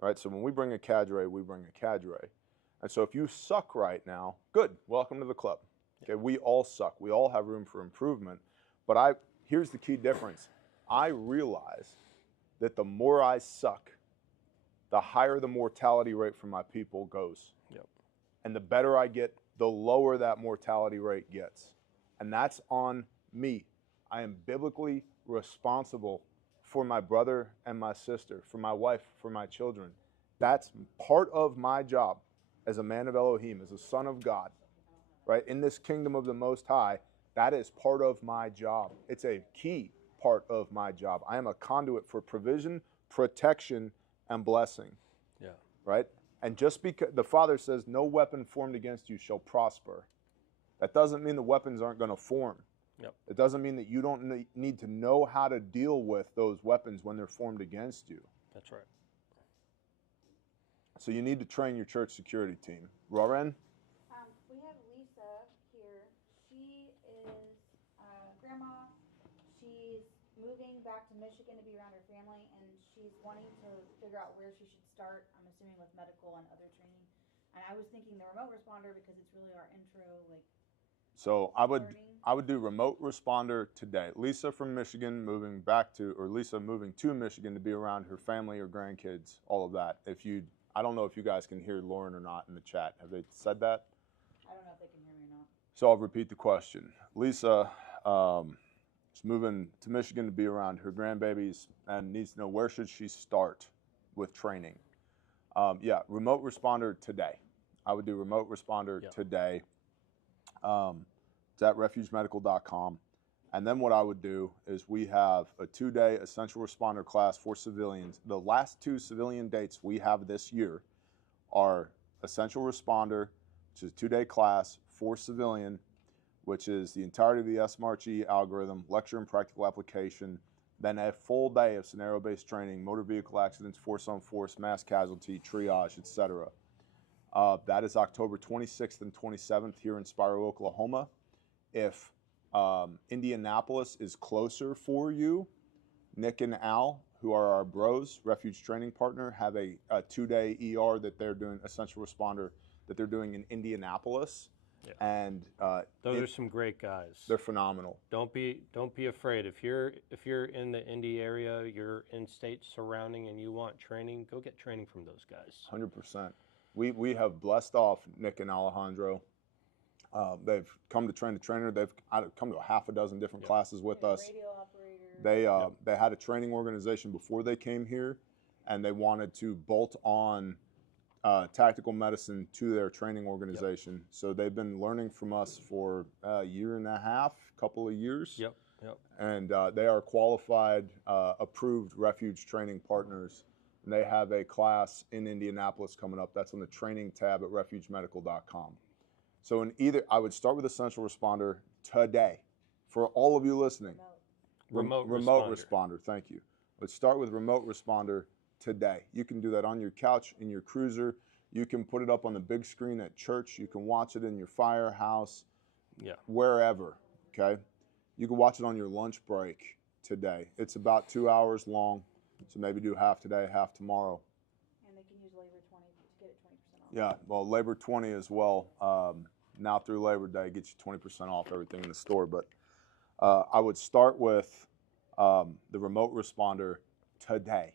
All right, so when we bring a cadre, we bring a cadre. And so if you suck right now, good, welcome to the club. Okay, we all suck. We all have room for improvement. But here's the key difference. I realize that the more I suck, the higher the mortality rate for my people goes. Yep. And the better I get, the lower that mortality rate gets. And that's on me. I am biblically responsible for my brother and my sister, for my wife, for my children. That's part of my job as a man of Elohim, as a son of God, right? In this kingdom of the Most High, that is part of my job. It's a key part of my job. I am a conduit for provision, protection, and blessing. Yeah. Right? And just because the Father says, no weapon formed against you shall prosper, that doesn't mean the weapons aren't going to form. Yep. It doesn't mean that you don't need to know how to deal with those weapons when they're formed against you. That's right. So you need to train your church security team. Roran? We have Lisa here. She is grandma. She's moving back to Michigan to be around her family, and she's wanting to figure out where she should start, I'm assuming with medical and other training. And I was thinking the remote responder because it's really our intro, like, So I learning. would do remote responder today. Lisa from Michigan moving Lisa moving to Michigan to be around her family or grandkids, all of that. I don't know if you guys can hear Lauren or not in the chat. Have they said that? I don't know if they can hear me or not. So I'll repeat the question. Lisa is moving to Michigan to be around her grandbabies and needs to know where should she start with training. Remote responder today. I would do remote responder today. It's at refugemedical.com. And then what I would do is we have a 2-day essential responder class for civilians. The last 2 civilian dates we have this year are essential responder, which is a 2-day class for civilian, which is the entirety of the SMART-G algorithm, lecture and practical application, then a full day of scenario-based training, motor vehicle accidents, force on force, mass casualty, triage, etc. That is October 26th and 27th here in Spiro, Oklahoma. If Indianapolis is closer for you, Nick and Al, who are our bros, Refuge training partner, have a 2-day ER that they're doing, essential responder, that they're doing in Indianapolis. Yeah. And those are some great guys. They're phenomenal. Don't be afraid. If you're in the Indy area, you're in states surrounding, and you want training, go get training from those guys. 100%. We have blessed off Nick and Alejandro. They've come to train the trainer. They've come to a half a dozen different classes with us. Radio operator. They had a training organization before they came here, and they wanted to bolt on tactical medicine to their training organization. Yep. So they've been learning from us for a year and a half, couple of years. Yep. And they are qualified, approved Refuge training partners. And they have a class in Indianapolis coming up. That's on the training tab at refugemedical.com. So I would start with essential responder today. For all of you listening, remote responder. Thank you. Let's start with remote responder today. You can do that on your couch, in your cruiser. You can put it up on the big screen at church. You can watch it in your firehouse, wherever, okay? You can watch it on your lunch break today. It's about 2 hours long, so maybe do half today, half tomorrow. And they can use Labor 20 to get it 20% off. Yeah, well, Labor 20 as well. Now through Labor Day, gets you 20% off everything in the store. But I would start with the remote responder today.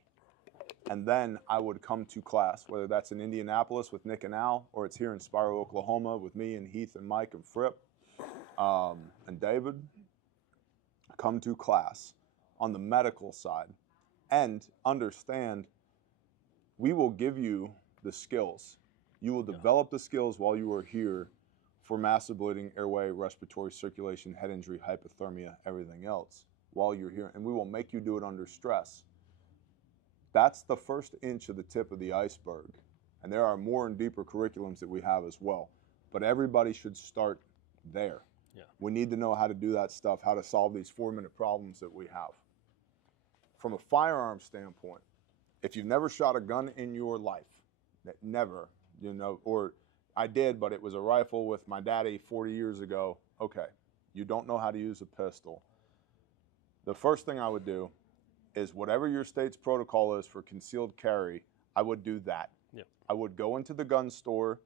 And then I would come to class, whether that's in Indianapolis with Nick and Al, or it's here in Spiro, Oklahoma with me and Heath and Mike and Fripp and David. Come to class on the medical side and understand we will give you the skills. You will develop the skills while you are here for massive bleeding, airway, respiratory, circulation, head injury, hypothermia, everything else while you're here. And we will make you do it under stress. That's the first inch of the tip of the iceberg. And there are more and deeper curriculums that we have as well. But everybody should start there. Yeah. We need to know how to do that stuff, how to solve these 4-minute problems that we have. From a firearm standpoint, if you've never shot a gun in your life, never, you know, or I did, but it was a rifle with my daddy 40 years ago, okay, you don't know how to use a pistol. The first thing I would do is whatever your state's protocol is for concealed carry, I would do that. Yep. I would go into the gun store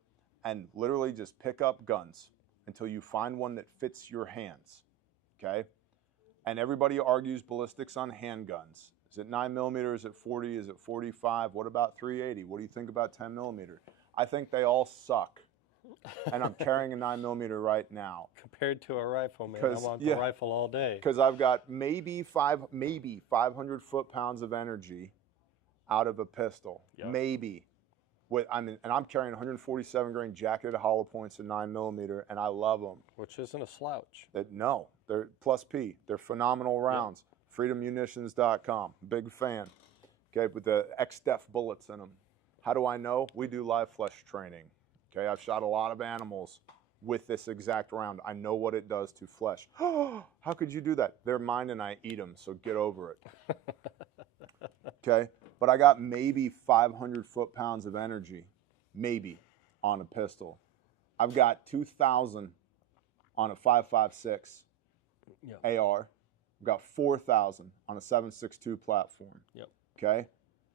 and literally just pick up guns until you find one that fits your hands, okay? And everybody argues ballistics on handguns. Is it 9mm? Is it 40? Is it 45? What about 380? What do you think about 10mm? I think they all suck. And I'm carrying a 9mm right now. Compared to a rifle, man, I want the rifle all day. Because I've got maybe 500 foot-pounds of energy out of a pistol. Yep. Maybe. And I'm carrying 147 grain jacketed hollow points and 9mm, and I love them. Which isn't a slouch. No, they're plus P. They're phenomenal rounds. Yep. FreedomMunitions.com. Big fan. Okay, with the XDEF bullets in them. How do I know? We do live flesh training. Okay, I've shot a lot of animals with this exact round. I know what it does to flesh. How could you do that? They're mine and I eat them, so get over it. Okay, but I got maybe 500 foot-pounds of energy, maybe, on a pistol. I've got 2,000 on a 5.56 AR. I've got 4,000 on a 7.62 platform. Yep. Okay,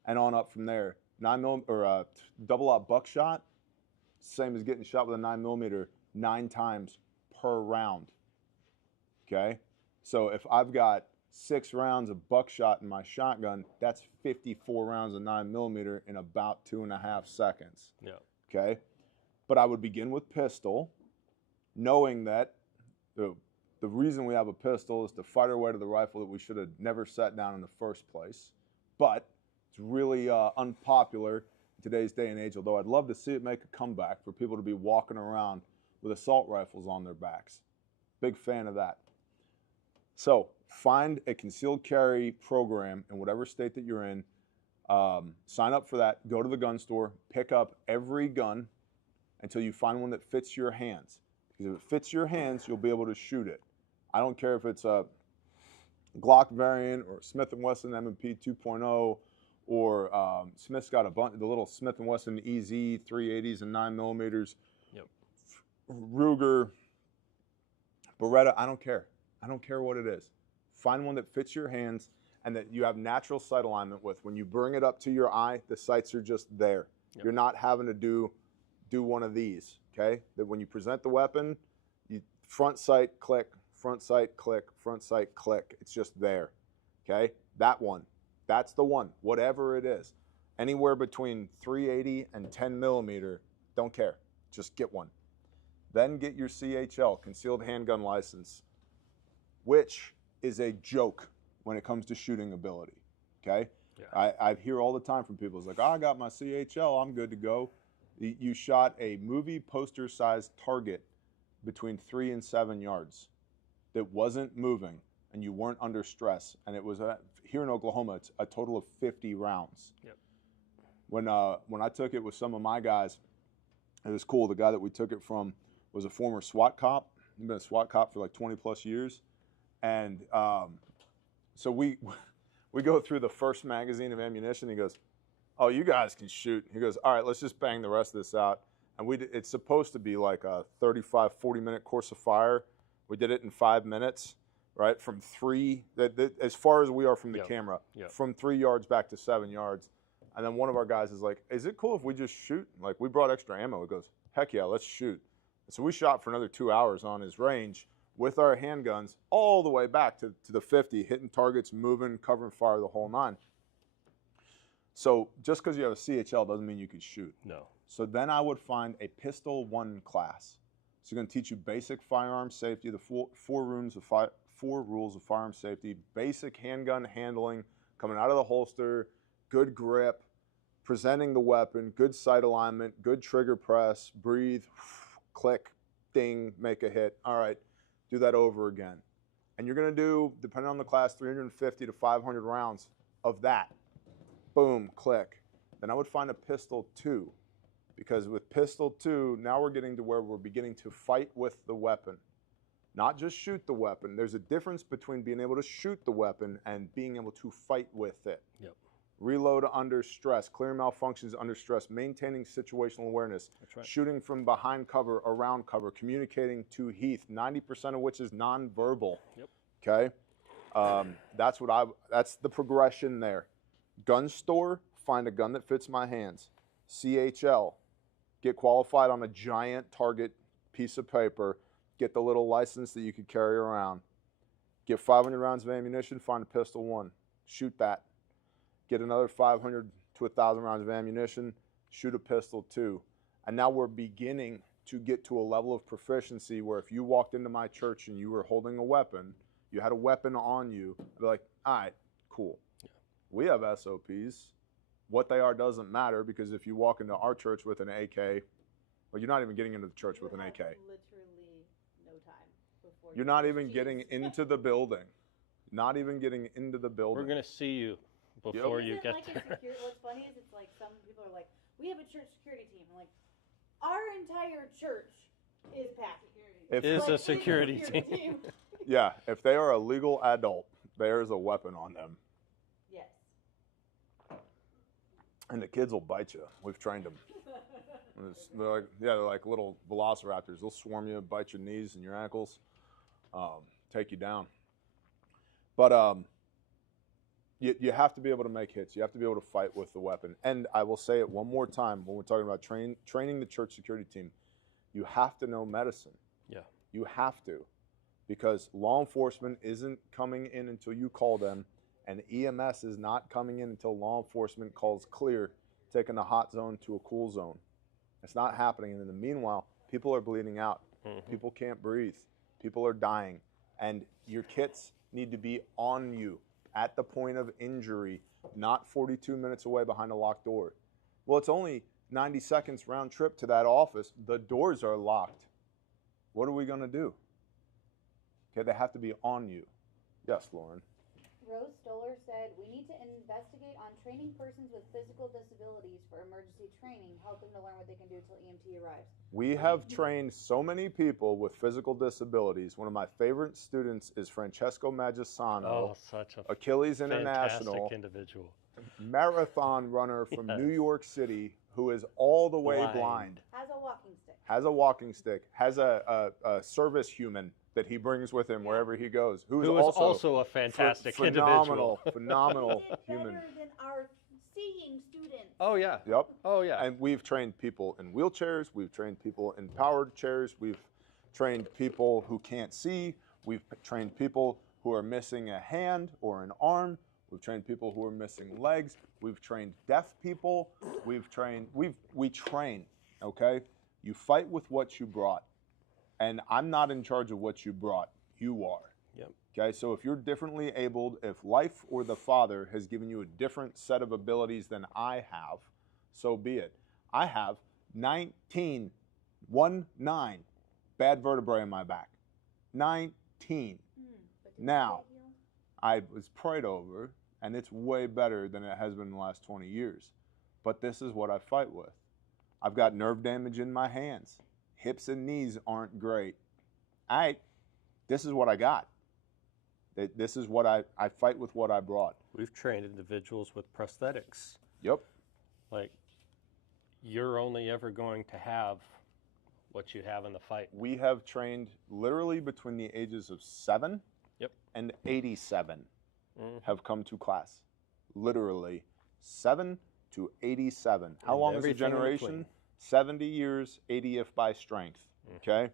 and on up from there. 9mm or double-aught buckshot. Same as getting shot with a 9mm 9 times per round. Okay, so if I've got 6 rounds of buckshot in my shotgun, that's 54 rounds of 9mm in about 2.5 seconds. Yeah. Okay, but I would begin with pistol, knowing that the reason we have a pistol is to fight our way to the rifle that we should have never set down in the first place. But it's really unpopular in today's day and age, although I'd love to see it make a comeback for people to be walking around with assault rifles on their backs. Big fan of that. So find a concealed carry program in whatever state that you're in. Sign up for that. Go to the gun store. Pick up every gun until you find one that fits your hands. Because if it fits your hands, you'll be able to shoot it. I don't care if it's a Glock variant or Smith & Wesson M&P 2.0 or Smith's got a bunch of the little Smith & Wesson EZ 380s and 9mm. Yep. Ruger, Beretta, I don't care. I don't care what it is. Find one that fits your hands and that you have natural sight alignment with. When you bring it up to your eye, the sights are just there. Yep. You're not having to do one of these, okay? That when you present the weapon, you front sight, click, front sight, click, front sight, click. It's just there, okay? That one. That's the one, whatever it is. Anywhere between 380 and 10mm, don't care. Just get one. Then get your CHL, Concealed Handgun License, which is a joke when it comes to shooting ability, okay? Yeah. I hear all the time from people, it's like, oh, I got my CHL, I'm good to go. You shot a movie poster-sized target between 3 and 7 yards that wasn't moving, and you weren't under stress, and it was here in Oklahoma, it's a total of 50 rounds. Yep. When I took it with some of my guys, it was cool. The guy that we took it from was a former SWAT cop. He'd been a SWAT cop for like 20 plus years. And so we go through the first magazine of ammunition. He goes, oh, you guys can shoot. He goes, all right, let's just bang the rest of this out. And it's supposed to be like a 35, 40-minute course of fire. We did it in 5 minutes. right? From as far as we are from the Yep. camera, Yep. from 3 yards back to 7 yards. And then one of our guys is like, is it cool if we just shoot? Like, we brought extra ammo. He goes, heck yeah, let's shoot. And so we shot for another 2 hours on his range with our handguns all the way back to the 50, hitting targets, moving, covering fire, the whole nine. So just because you have a CHL doesn't mean you can shoot. No. So then I would find a Pistol 1 class. So going to teach you basic firearm safety, the four rules of firearm safety, basic handgun handling, coming out of the holster, good grip, presenting the weapon, good sight alignment, good trigger press, breathe, click, ding, make a hit. All right, do that over again. And you're going to do, depending on the class, 350 to 500 rounds of that. Boom, click. Then I would find a Pistol 2. Because with Pistol 2, now we're getting to where we're beginning to fight with the weapon. Not just shoot the weapon. There's a difference between being able to shoot the weapon and being able to fight with it. Yep. Reload under stress, clearing malfunctions under stress, maintaining situational awareness, That's right. shooting from behind cover, around cover, communicating to Heath, 90% of which is nonverbal. Yep. Okay? That's the progression there. Gun store, find a gun that fits my hands. CHL, get qualified on a giant target piece of paper, get the little license that you could carry around. Get 500 rounds of ammunition, find a Pistol 1, shoot that. Get another 500 to 1,000 rounds of ammunition, shoot a Pistol 2. And now we're beginning to get to a level of proficiency where if you walked into my church and you were holding a weapon, you had a weapon on you, I'd be like, all right, cool. Yeah. We have SOPs. What they are doesn't matter, because if you walk into our church with an AK, well, you're not even getting into the church with an AK. Literally no time before You're not even getting into the building. Not even getting into the building. We're going to see you before you get there. What's funny is it's like some people are like, we have a church security team. I'm like, our entire church is packed. Is a security team. Yeah, if they are a legal adult, there's a weapon on them. Yes. And the kids will bite you. We've trained them. They're like little velociraptors. They'll swarm you, bite your knees and your ankles, take you down. But you have to be able to make hits. You have to be able to fight with the weapon. And I will say it one more time when we're talking about training the church security team. You have to know medicine. Yeah. You have to. Because law enforcement isn't coming in until you call them. And EMS is not coming in until law enforcement calls clear, taking the hot zone to a cool zone. It's not happening. And in the meanwhile, people are bleeding out. Mm-hmm. People can't breathe. People are dying. And your kits need to be on you at the point of injury, not 42 minutes away behind a locked door. Well, it's only 90 seconds round trip to that office. The doors are locked. What are we going to do? Okay, they have to be on you. Yes, Lauren. Rose Stoller said, we need to investigate on training persons with physical disabilities for emergency training, help them to learn what they can do until EMT arrives. We have trained so many people with physical disabilities. One of my favorite students is Francesco Magisano, Oh, such a Achilles International, fantastic individual. marathon runner from New York City, who is all the way blind. Has a walking stick. Has a walking stick, has a service human that he brings with him wherever he goes. Who is also a fantastic phenomenal, individual. phenomenal Did human. better than our seeing students. Oh, yeah. Yep. Oh, yeah. And we've trained people in wheelchairs. We've trained people in powered chairs. We've trained people who can't see. We've trained people who are missing a hand or an arm. We've trained people who are missing legs. We've trained deaf people. We train, okay? You fight with what you brought. And I'm not in charge of what you brought. You are. Yep. Okay, so if you're differently abled, if life or the Father has given you a different set of abilities than I have, so be it. I have 19 bad vertebrae in my back. 19. Now, I was prayed over, and it's way better than it has been in the last 20 years. But this is what I fight with. I've got nerve damage in my hands. Hips and knees aren't great. All right, this is what I got. This is what I fight with what I brought. We've trained individuals with prosthetics. Yep. Like, you're only ever going to have what you have in the fight. We have trained literally between the ages of 7 Yep. and 87 have come to class. Literally 7 to 87. How And long is a everything in generation? between. 70 years, 80 if by strength. Okay?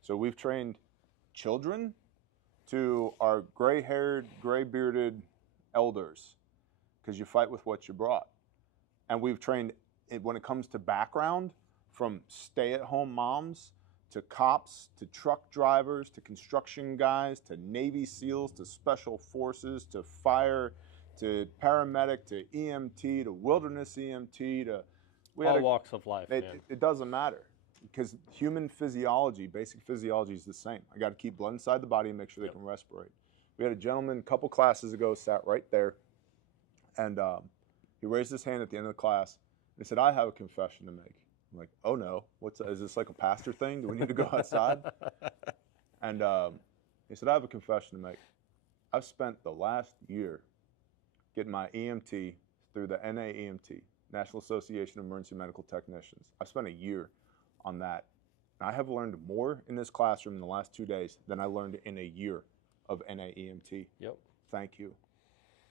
So we've trained children to our gray-haired, gray-bearded elders, because you fight with what you brought. And we've trained, when it comes to background, from stay-at-home moms to cops to truck drivers to construction guys to Navy SEALs to special forces to fire to paramedic to EMT to wilderness EMT to All walks of life, man. it doesn't matter, because human physiology, basic physiology, is the same. I got to keep blood inside the body and make sure they can respirate. We had a gentleman a couple classes ago sat right there, and he raised his hand at the end of the class. And he said, "I have a confession to make." I'm like, "Oh no, is this like a pastor thing? Do we need to go outside?" And he said, "I have a confession to make. I've spent the last year getting my EMT through the NAEMT, National Association of Emergency Medical Technicians. I spent a year on that. And I have learned more in this classroom in the last 2 days than I learned in a year of NAEMT. Yep. Thank you."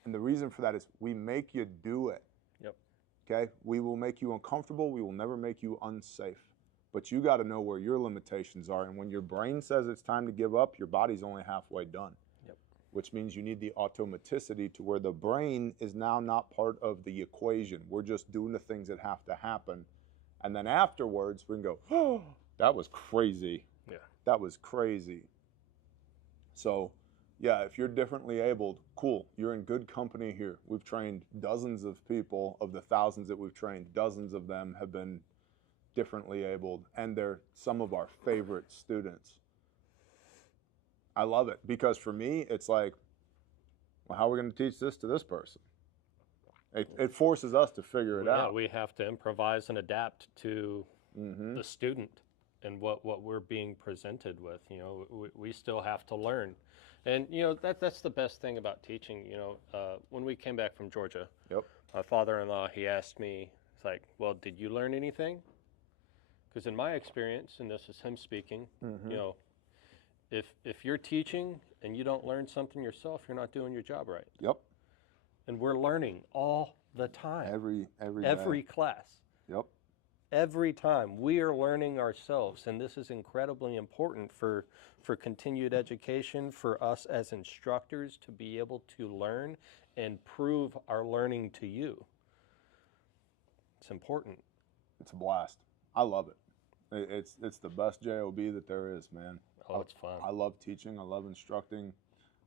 And the reason for that is we make you do it. Yep. Okay? We will make you uncomfortable. We will never make you unsafe. But you got to know where your limitations are. And when your brain says it's time to give up, your body's only halfway done. Yep. Which means you need the automaticity to where the brain is now not part of the equation. We're just doing the things that have to happen. And then afterwards, we can go, "Oh, that was crazy. Yeah. That was crazy." So, yeah, if you're differently abled, cool. You're in good company here. We've trained dozens of people. Of the thousands that we've trained, dozens of them have been differently abled, and they're some of our favorite students. I love it, because for me, it's like, well, how are we going to teach this to this person? It forces us to figure it out. Yeah, we have to improvise and adapt to the student and what we're being presented with. You know, we still have to learn. And, you know, that's the best thing about teaching. You know, when we came back from Georgia, my father-in-law, he asked me, it's like, "Well, did you learn anything?" Because in my experience, and this is him speaking, you know, if you're teaching and you don't learn something yourself, you're not doing your job right. Yep. And we're learning all the time. Every class. Yep. Every time we are learning ourselves, and this is incredibly important for continued education, for us as instructors to be able to learn and prove our learning to you. It's important. It's a blast. I love it. It's the best JOB that there is, man. Oh, it's fun. I love teaching. I love instructing.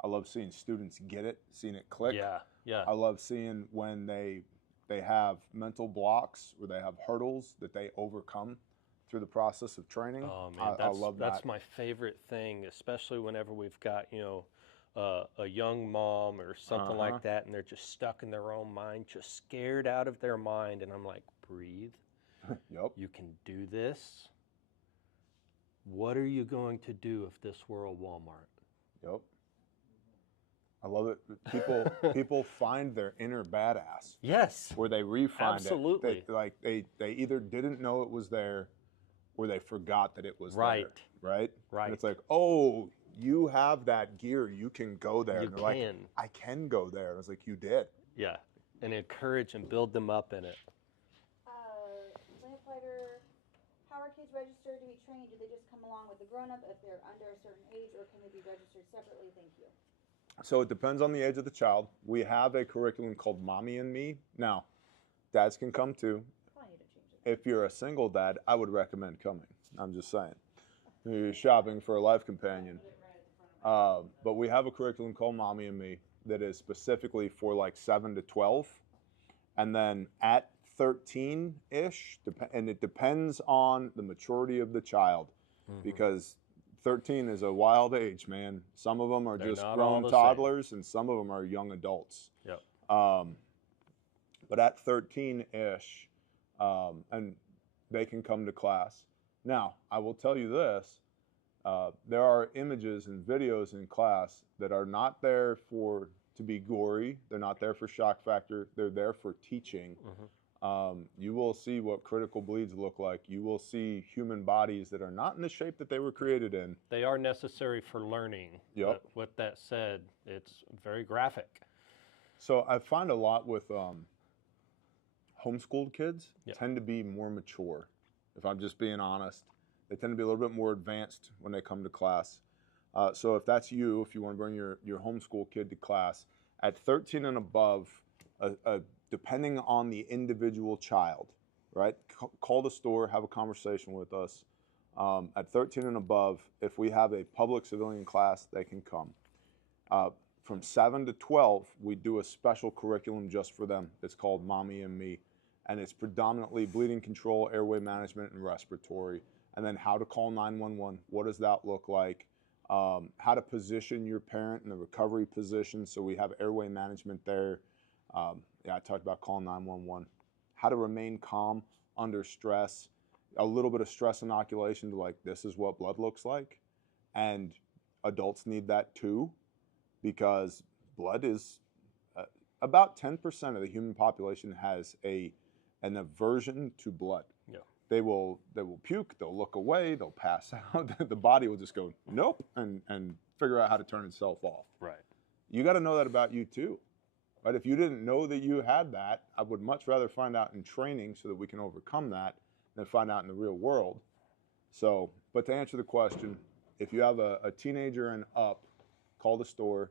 I love seeing students get it, seeing it click. Yeah, yeah. I love seeing when they have mental blocks or they have hurdles that they overcome through the process of training. Oh man, I love that. That's my favorite thing, especially whenever we've got, you know, a young mom or something like that, and they're just stuck in their own mind, just scared out of their mind, and I'm like, breathe. Yep. You can do this. What are you going to do if this were a Walmart? Yep. I love it. People find their inner badass. Yes. Where they refine Absolutely. it. They either didn't know it was there, or they forgot that it was Right. there. Right. Right. And it's like, oh, you have that gear. You can go there. You and they're can. like, I can go there. I was like, you did. Yeah. And encourage and build them up in it. Lamplighter, how are kids registered to be trained? Do they just come along with the grown-up if they're under a certain age, or can they be registered separately? Thank you. So it depends on the age of the child. We have a curriculum called Mommy and Me. Now, dads can come too. Probably need to change it. If you're a single dad, I would recommend coming. I'm just saying. You're shopping for a life companion. But we have a curriculum called Mommy and Me that is specifically for like 7 to 12. And then at 13-ish, and it depends on the maturity of the child, because 13 is a wild age, man. Some of them are They're just not grown all the toddlers, and some of them are young adults. Yep. But at 13-ish, and they can come to class. Now, I will tell you this. There are images and videos in class that are not there to be gory. They're not there for shock factor. They're there for teaching. You will see what critical bleeds look like. You will see human bodies that are not in the shape that they were created in. They are necessary for learning. Yep. But with that said, it's very graphic. So I find a lot with homeschooled kids Yep. tend to be more mature. If I'm just being honest, they tend to be a little bit more advanced when they come to class. So if that's you, if you want to bring your homeschool kid to class, at 13 and above, depending on the individual child, right? Call the store, have a conversation with us. At 13 and above, if we have a public civilian class, they can come. From 7 to 12, we do a special curriculum just for them. It's called Mommy and Me. And it's predominantly bleeding control, airway management, and respiratory. And then how to call 911. What does that look like? How to position your parent in the recovery position. So we have airway management there. Yeah, I talked about calling 911. How to remain calm under stress. A little bit of stress inoculation to like, this is what blood looks like. And adults need that too, because blood is about 10% of the human population has an aversion to blood. Yeah. They will puke, they'll look away, they'll pass out. The body will just go, nope, and figure out how to turn itself off. Right. You got to know that about you too. Right? If you didn't know that you had that, I would much rather find out in training so that we can overcome that than find out in the real world. So, but to answer the question, if you have a teenager and up, call the store.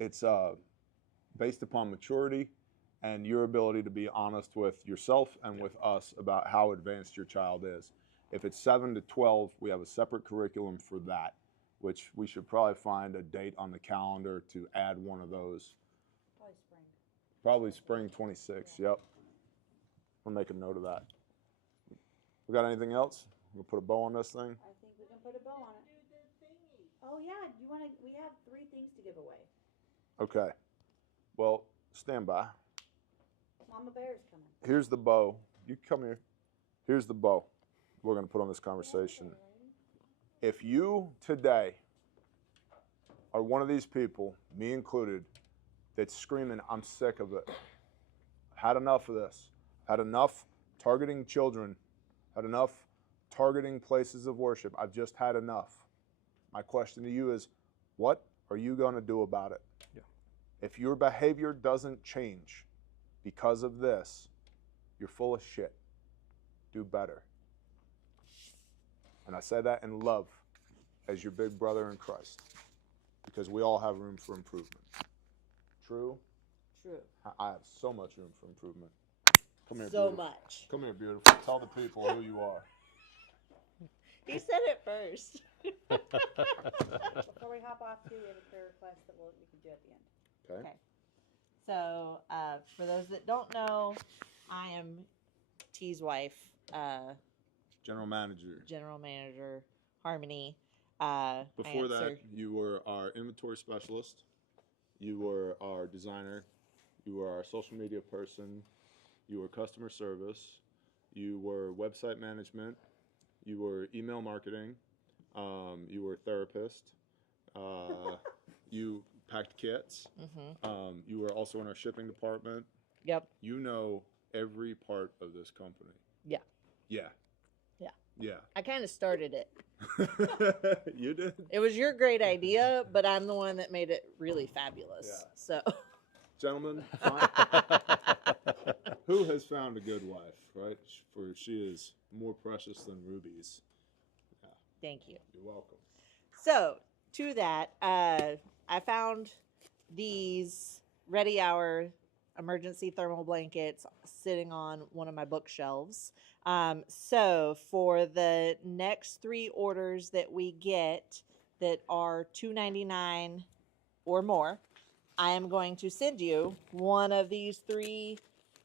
It's based upon maturity and your ability to be honest with yourself and with us about how advanced your child is. If it's 7 to 12, we have a separate curriculum for that, which we should probably find a date on the calendar to add one of those. Probably spring. Probably spring 26, yep. We'll make a note of that. We got anything else? We'll put a bow on this thing. I think we can put a bow on it. Oh yeah, we have 3 things to give away. Okay. Well, stand by. Mama Bear's coming. Here's the bow. You come here. Here's the bow we're going to put on this conversation. If you today are one of these people, me included, that's screaming, I'm sick of it. Had enough of this. Had enough targeting children. Had enough targeting places of worship. I've just had enough. My question to you is, what are you going to do about it? Yeah. If your behavior doesn't change because of this, you're full of shit. Do better. And I say that in love as your big brother in Christ, because we all have room for improvement. True? True. I have so much room for improvement. Come here, So beautiful. much. Come here, beautiful. Tell the people who you are. He said it first. Before we hop off too, we have a prayer request that we can do at the end. Okay. Okay. So, for those that don't know, I am T's wife, General manager. General Manager, Harmony. Before that, you were our inventory specialist. You were our designer. You were our social media person. You were customer service. You were website management. You were email marketing. You were therapist. You packed kits. Mm-hmm. You were also in our shipping department. Yep. You know every part of this company. Yeah. Yeah. Yeah. Yeah. I kind of started it. You did? It was your great idea, but I'm the one that made it really fabulous. Yeah. So, Gentlemen, who has found a good wife, right? For she is more precious than rubies. Yeah. thank you. You're welcome. So, to that, I found these Ready Hour emergency thermal blankets sitting on one of my bookshelves. So, for the next 3 orders that we get that are $2.99 or more, I am going to send you one of these 3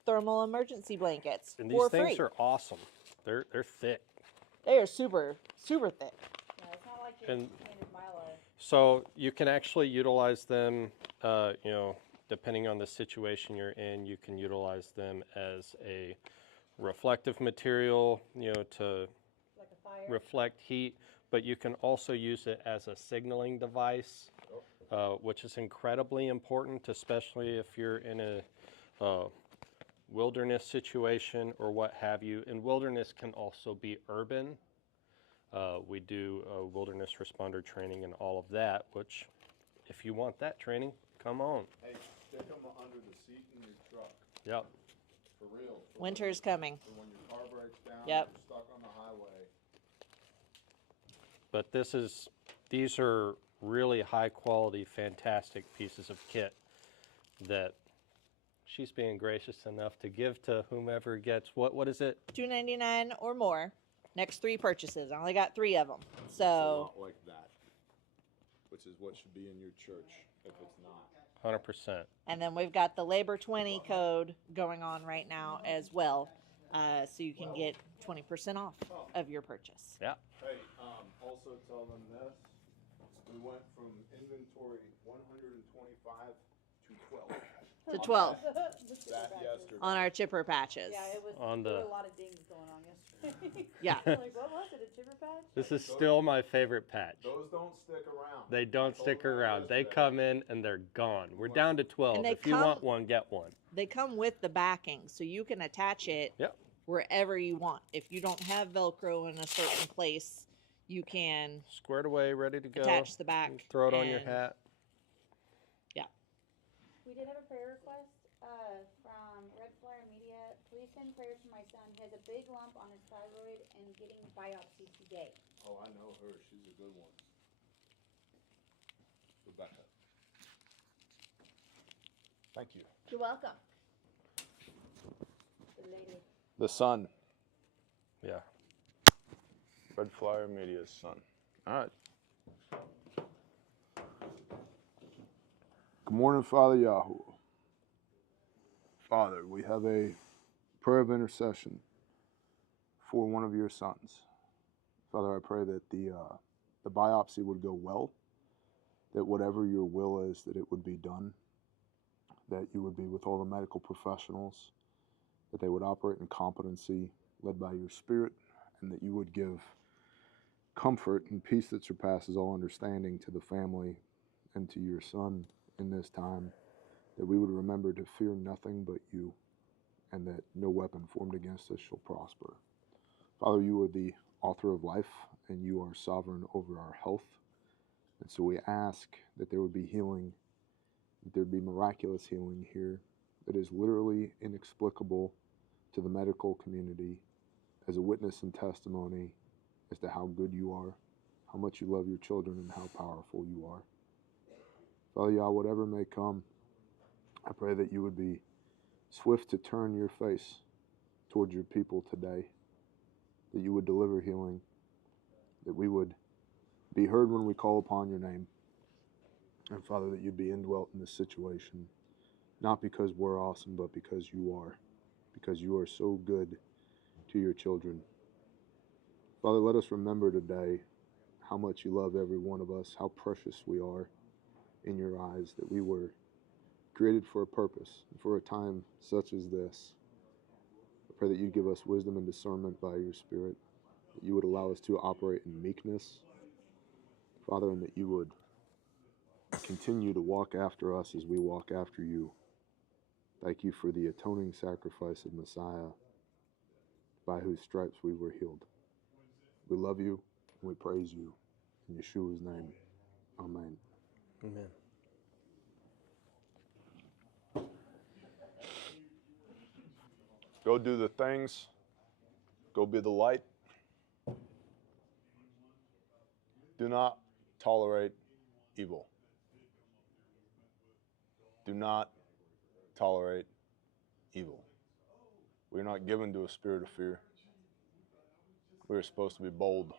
thermal emergency blankets And these for things free. are awesome. They're thick. They are super, super thick. Yeah, it's not like your And- standard Mylar. So you can actually utilize them, depending on the situation you're in, you can utilize them as a reflective material, to Like a fire. reflect heat, but you can also use it as a signaling device, which is incredibly important, especially if you're in a wilderness situation or what have you. And wilderness can also be urban. We do wilderness responder training and all of that, which if you want that training, come on. Hey, stick them under the seat in your truck. Yep. For real. Winter's coming. For when your car breaks down, Yep. you're stuck on the highway. But these are really high quality, fantastic pieces of kit that she's being gracious enough to give to whomever gets, what is it? $2.99 or more. Next 3 purchases. I only got 3 of them. It's a So lot like that, which is what should be in your church if it's not. 100%. and then we've got the Labor 20 code going on right now as well. So you can get 20% off of your purchase. Yeah. Hey, also tell them this. We went from inventory 125 to 12. To 12 That yesterday. on our chipper patches. Yeah, it was, On there the- were a lot of dings going on yesterday. Yeah. Like, what was it, a chipper patch? This is still my favorite patch. Those don't stick around. They don't I told stick them that around. They yesterday. come in and they're gone. We're down to 12. And they If you come- want one, get one. They come with the backing, so you can attach it Yep. wherever you want. If you don't have Velcro in a certain place, you can Squared away, ready to go. attach the back. Throw it on your and- hat. We did have a prayer request from Red Flyer Media. Please send prayers for my son. He has a big lump on his thyroid and getting biopsy today. Oh, I know her. She's a good one. Rebecca. Thank you. You're welcome. The lady. The son. Yeah. Red Flyer Media's son. All right. Good morning, Father Yahoo. Father, we have a prayer of intercession for one of your sons. Father, I pray that the biopsy would go well, that whatever your will is, that it would be done, that you would be with all the medical professionals, that they would operate in competency led by your Spirit, and that you would give comfort and peace that surpasses all understanding to the family and to your son in this time, that we would remember to fear nothing but you, and that no weapon formed against us shall prosper. Father, you are the author of life, and you are sovereign over our health. And so we ask that there would be healing, that there would be miraculous healing here that is literally inexplicable to the medical community as a witness and testimony as to how good you are, how much you love your children, and how powerful you are. Father, Yah, whatever may come, I pray that you would be swift to turn your face towards your people today, that you would deliver healing, that we would be heard when we call upon your name, and Father, that you'd be indwelt in this situation, not because we're awesome, but because you are so good to your children. Father, let us remember today how much you love every one of us, how precious we are in your eyes, that we were created for a purpose, and for a time such as this. I pray that you give us wisdom and discernment by your Spirit, that you would allow us to operate in meekness, Father, and that you would continue to walk after us as we walk after you. Thank you for the atoning sacrifice of Messiah, by whose stripes we were healed. We love you, and we praise you. In Yeshua's name, amen. Amen. Go do the things. Go be the light. Do not tolerate evil. Do not tolerate evil. We're not given to a spirit of fear. We are supposed to be bold.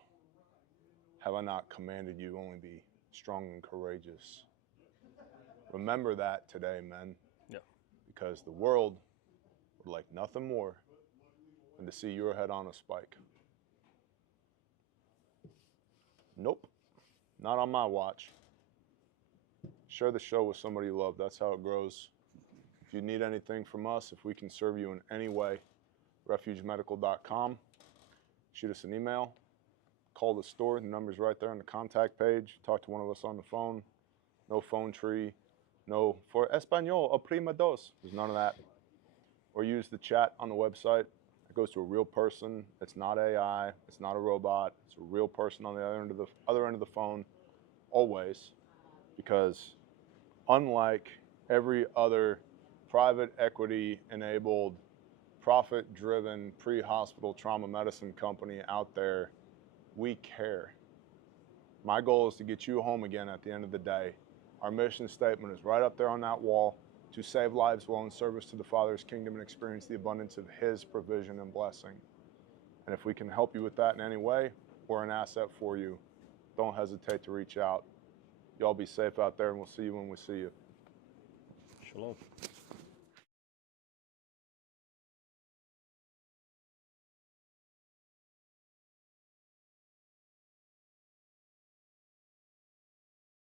Have I not commanded you only be strong and courageous? Remember that today, men. Yep. Because the world would like nothing more than to see your head on a spike. Nope. Not on my watch. Share the show with somebody you love. That's how it grows. If you need anything from us, if we can serve you in any way, refugemedical.com. Shoot us an email. Call the store. The number's right there on the contact page. Talk to one of us on the phone. No phone tree. No, for Espanol, o prima dos. There's none of that. or use the chat on the website. It goes to a real person. It's not AI. It's not a robot. It's a real person on the other end of the phone, always, because unlike every other private equity-enabled, profit-driven pre-hospital trauma medicine company out there, we care. My goal is to get you home again at the end of the day. Our mission statement is right up there on that wall: to save lives while in service to the Father's kingdom and experience the abundance of His provision and blessing. And if we can help you with that in any way, we're an asset for you. Don't hesitate to reach out. Y'all be safe out there, and we'll see you when we see you. Shalom.